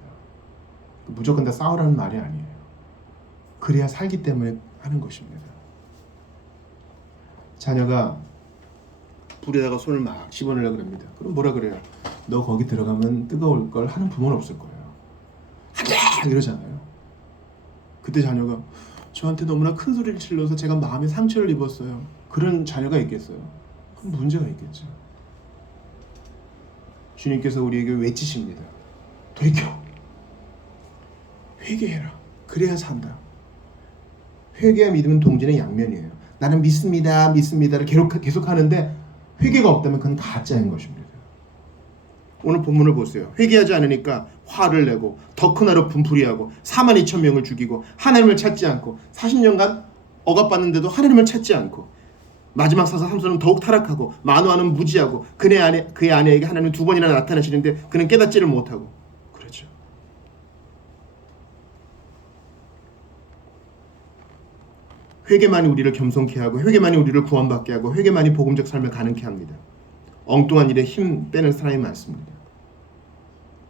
무조건 다 싸우라는 말이 아니에요. 그래야 살기 때문에 하는 것입니다. 자녀가 불에다가 손을 막 집어넣으려고 그럽니다. 그럼 뭐라 그래요? 너 거기 들어가면 뜨거울 걸 하는 부모는 없을 거예요. 안돼! 이러잖아요. 그때 자녀가 저한테 너무나 큰 소리를 질러서 제가 마음에 상처를 입었어요. 그런 자녀가 있겠어요? 그럼 문제가 있겠죠. 주님께서 우리에게 외치십니다. 돌이켜. 회개해라. 그래야 산다. 회개와 믿음은 동전의 양면이에요. 나는 믿습니다, 믿습니다를 계속 하는데 회개가 없다면 그건 가짜인 것입니다. 오늘 본문을 보세요. 회개하지 않으니까 화를 내고 더 큰 화로 분풀이하고 42,000명을 죽이고 하나님을 찾지 않고 40년간 억압받는데도 하나님을 찾지 않고 마지막 사사 삼손은 더욱 타락하고 마노아는 무지하고 그의 아내에게 하나님은 2번이나 나타나시는데 그는 깨닫지를 못하고 그렇죠. 회개만이 우리를 겸손케 하고 회개만이 우리를 구원받게 하고 회개만이 복음적 삶을 가능케 합니다. 엉뚱한 일에 힘 빼는 사람이 많습니다.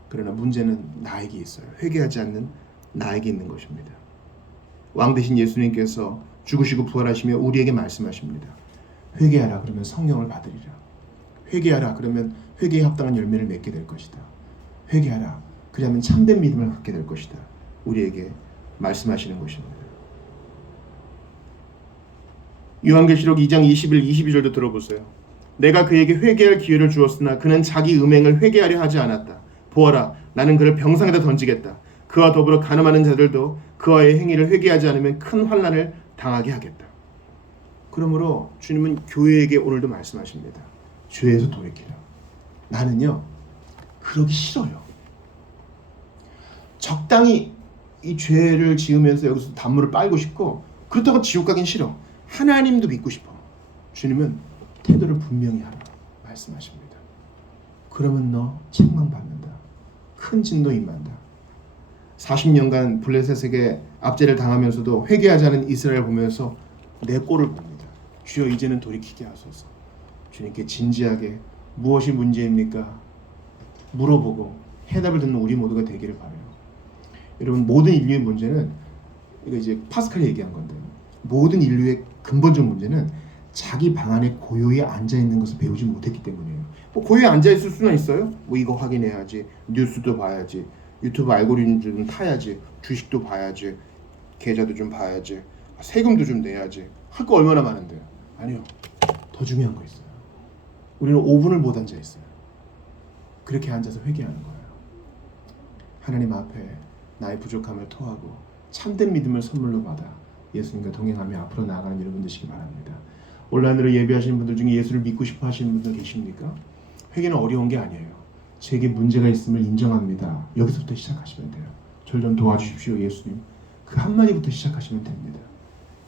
그러나 문제는 나에게 있어요. 회개하지 않는 나에게 있는 것입니다. 왕 대신 예수님께서 죽으시고 부활하시며 우리에게 말씀하십니다. 회개하라 그러면 성령을 받으리라. 회개하라 그러면 회개에 합당한 열매를 맺게 될 것이다. 회개하라 그러면 참된 믿음을 갖게 될 것이다. 우리에게 말씀하시는 것입니다. 요한계시록 2장 21, 22절도 들어보세요. 내가 그에게 회개할 기회를 주었으나 그는 자기 음행을 회개하려 하지 않았다. 보아라, 나는 그를 병상에다 던지겠다. 그와 더불어 가늠하는 자들도 그와의 행위를 회개하지 않으면 큰 환난을 당하게 하겠다. 그러므로 주님은 교회에게 오늘도 말씀하십니다. 죄에서 돌이키라. 나는요 그러기 싫어요. 적당히 이 죄를 지으면서 여기서 단물을 빨고 싶고 그렇다고 지옥 가긴 싫어. 하나님도 믿고 싶어. 주님은 태도를 분명히 하라 말씀하십니다. 그러면 너 책망받는다. 큰 진노 임한다. 40년간 블레셋에게 압제를 당하면서도 회개하지 않은 이스라엘 보면서 내 꼴을 봅니다. 주여 이제는 돌이키게 하소서. 주님께 진지하게 무엇이 문제입니까? 물어보고 해답을 듣는 우리 모두가 되기를 바라요. 여러분 모든 인류의 문제는 이거 이제 파스칼이 얘기한 건데 모든 인류의 근본적 문제는 자기 방 안에 고요히 앉아 있는 것을 배우지 못했기 때문이에요. 뭐 고요히 앉아 있을 수는 있어요. 뭐 이거 확인해야지, 뉴스도 봐야지, 유튜브 알고리즘 좀 타야지, 주식도 봐야지, 계좌도 좀 봐야지, 세금도 좀 내야지. 할 거 얼마나 많은데요. 아니요. 더 중요한 거 있어요. 우리는 5분을 못 앉아 있어요. 그렇게 앉아서 회개하는 거예요. 하나님 앞에 나의 부족함을 토하고 참된 믿음을 선물로 받아 예수님과 동행하며 앞으로 나아가는 여러분 되시기 바랍니다. 온라인으로 예배하시는 분들 중에 예수를 믿고 싶어 하시는 분들 계십니까? 회개는 어려운 게 아니에요. 제게 문제가 있음을 인정합니다. 여기서부터 시작하시면 돼요. 저를 좀 도와주십시오 예수님. 그 한마디부터 시작하시면 됩니다.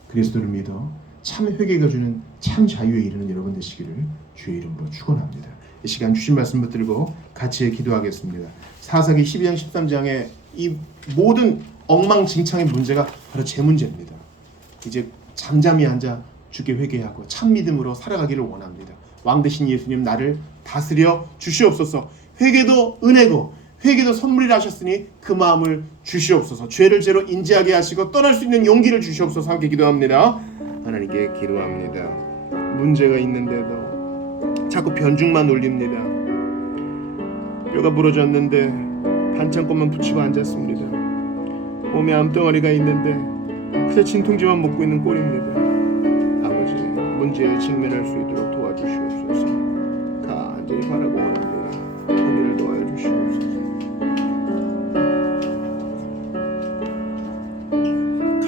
그리스도를 믿어 참 회개가 주는 참 자유에 이르는 여러분 되시기를 주의 이름으로 축원합니다. 이 시간 주신 말씀 붙들고 같이 기도하겠습니다. 사사기 12장 13장의 이 모든 엉망진창의 문제가 바로 제 문제입니다. 이제 잠잠히 앉아 주께 회개하고 참 믿음으로 살아가기를 원합니다. 왕 대신 예수님 나를 다스려 주시옵소서. 회개도 은혜고 회개도 선물이라 하셨으니 그 마음을 주시옵소서. 죄를 죄로 인지하게 하시고 떠날 수 있는 용기를 주시옵소서. 함께 기도합니다. 하나님께 기도합니다. 문제가 있는데도 자꾸 변죽만 올립니다. 뼈가 부러졌는데 반창고만 붙이고 앉았습니다. 몸에 암덩어리가 있는데 그저 진통제만 먹고 있는 꼴입니다. 아버지, 문제에 직면할 수 있도록 도와주시옵소서. 간절히 바라고 원합니다. 은혜를 도와여 주시옵소서.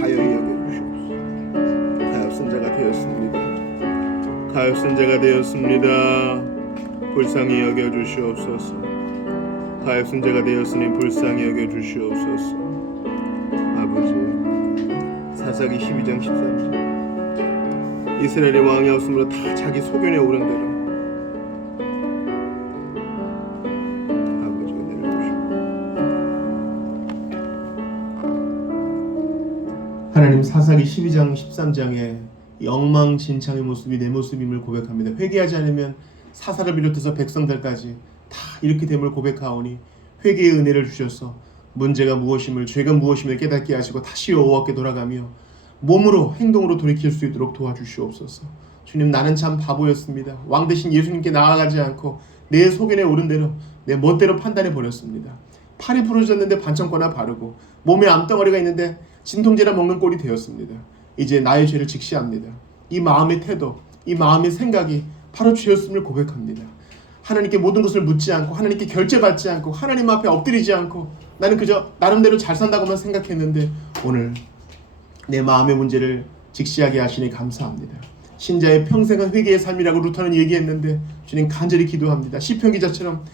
가여이 여겨주시옵소서. 가엾은 자가 되었습니다. 가엾은 자가 되었습니다. 불쌍히 여겨주시옵소서. 가엾은 자가 되었으니 불쌍히 여겨주시옵소서. 아버지, 사사기 12장 13절. 이스라엘의 왕이 없으므로 다 자기 소견에 오른 대로 아버지가 내려주시고, 하나님 사사기 12장 13장에 엉망진창의 모습이 내 모습임을 고백합니다. 회개하지 않으면 사사를 비롯해서 백성들까지 다 이렇게 됨을 고백하오니 회개의 은혜를 주셔서 문제가 무엇임을, 죄가 무엇임을 깨닫게 하시고 다시 여호와께 돌아가며 몸으로 행동으로 돌이킬 수 있도록 도와주시옵소서. 주님, 나는 참 바보였습니다. 왕 대신 예수님께 나아가지 않고 내 소견에 오른 대로 내 멋대로 판단해 버렸습니다. 팔이 부러졌는데 반창고나 바르고 몸에 암덩어리가 있는데 진통제나 먹는 꼴이 되었습니다. 이제 나의 죄를 직시합니다. 이 마음의 태도, 이 마음의 생각이 바로 죄였음을 고백합니다. 하나님께 모든 것을 묻지 않고, 하나님께 결제받지 않고, 하나님 앞에 엎드리지 않고 나는 그저 나름대로 잘 산다고만 생각했는데 오늘 내 마음의 문제를 직시하게 하시니 감사합니다. 신자의 평생은 회개의 삶이라고 루터는 얘기했는데 주님, 간절히 기도합니다. 시편 기자처럼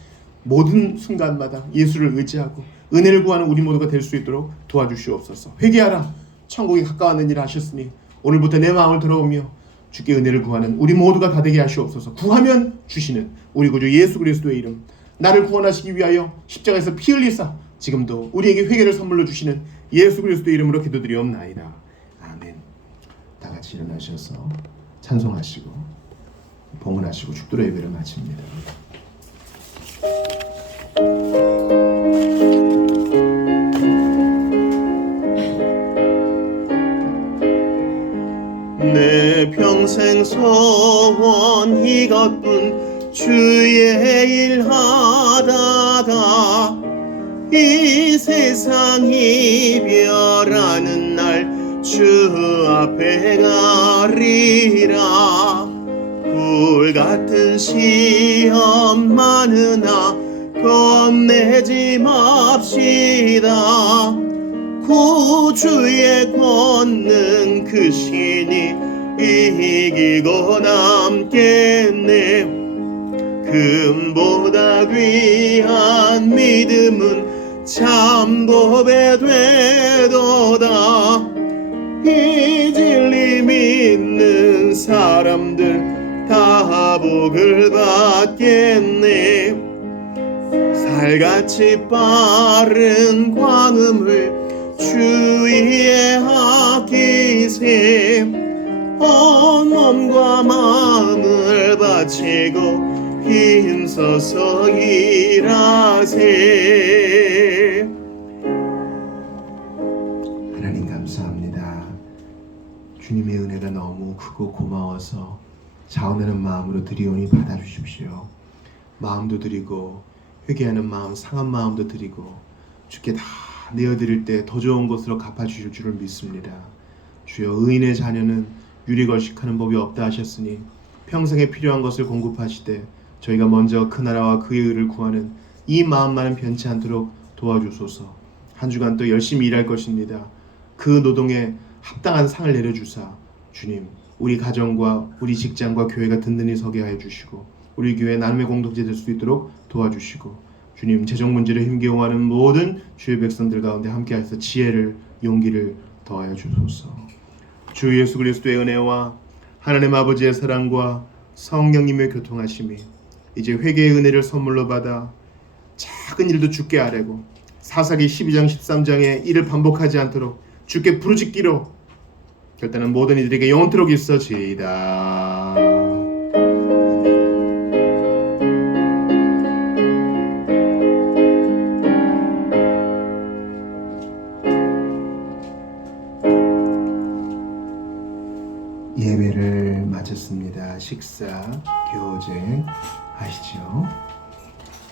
모든 순간마다 예수를 의지하고 은혜를 구하는 우리 모두가 될 수 있도록 도와주시옵소서. 회개하라, 천국이 가까웠느니라 하셨으니 오늘부터 내 마음을 들어오며 주께 은혜를 구하는 우리 모두가 다 되게 하시옵소서. 구하면 주시는 우리 구주 예수 그리스도의 이름, 나를 구원하시기 위하여 십자가에서 피 흘리사 지금도 우리에게 회개를 선물로 주시는 예수 그리스도의 이름으로 기도드리옵나이다. 아멘. 다 같이 일어나셔서 찬송하시고 봉헌하시고 죽도록 예배를 마칩니다. 내 평생 소원 이것뿐, 주의 일 하다가 이 세상 이별하는 날 주 앞에 가리라. 불같은 시험 많으나 겁내지 맙시다. 구주의 권능 그 신이 이기고 남겠네. 금보다 귀한 믿음은 참 고배되도다. 이 진리 믿는 사람들 다 복을 받겠네. 살같이 빠른 광음을 주위에 아끼세. 온 몸과 마음을 바치고 힘써서 일하세. 하나님 감사합니다. 주님의 은혜가 너무 크고 고마워서 자원하는 마음으로 드리오니 받아주십시오. 마음도 드리고 회개하는 마음, 상한 마음도 드리고 주께 다 내어드릴 때 더 좋은 것으로 갚아주실 줄을 믿습니다. 주여, 의인의 자녀는 유리걸식하는 법이 없다 하셨으니 평생에 필요한 것을 공급하시되 저희가 먼저 그 나라와 그의 의를 구하는 이 마음만은 변치 않도록 도와주소서. 한 주간 또 열심히 일할 것입니다. 그 노동에 합당한 상을 내려주사 주님, 우리 가정과 우리 직장과 교회가 든든히 서게 하여 주시고 우리 교회 나눔의 공동체 될 수 있도록 도와주시고 주님, 재정 문제를 힘겨워하는 모든 주의 백성들 가운데 함께 하셔서 지혜를, 용기를 더하여 주소서. 주 예수 그리스도의 은혜와 하나님 아버지의 사랑과 성령님의 교통하심이 이제 회개의 은혜를 선물로 받아 작은 일도 주께 아뢰고 사사기 12장 13장의 일을 반복하지 않도록 주께 부르짖기로 결단한 모든 이들에게 영원토록 있어지이다. 예배를 마쳤습니다. 식사, 교제 하시죠.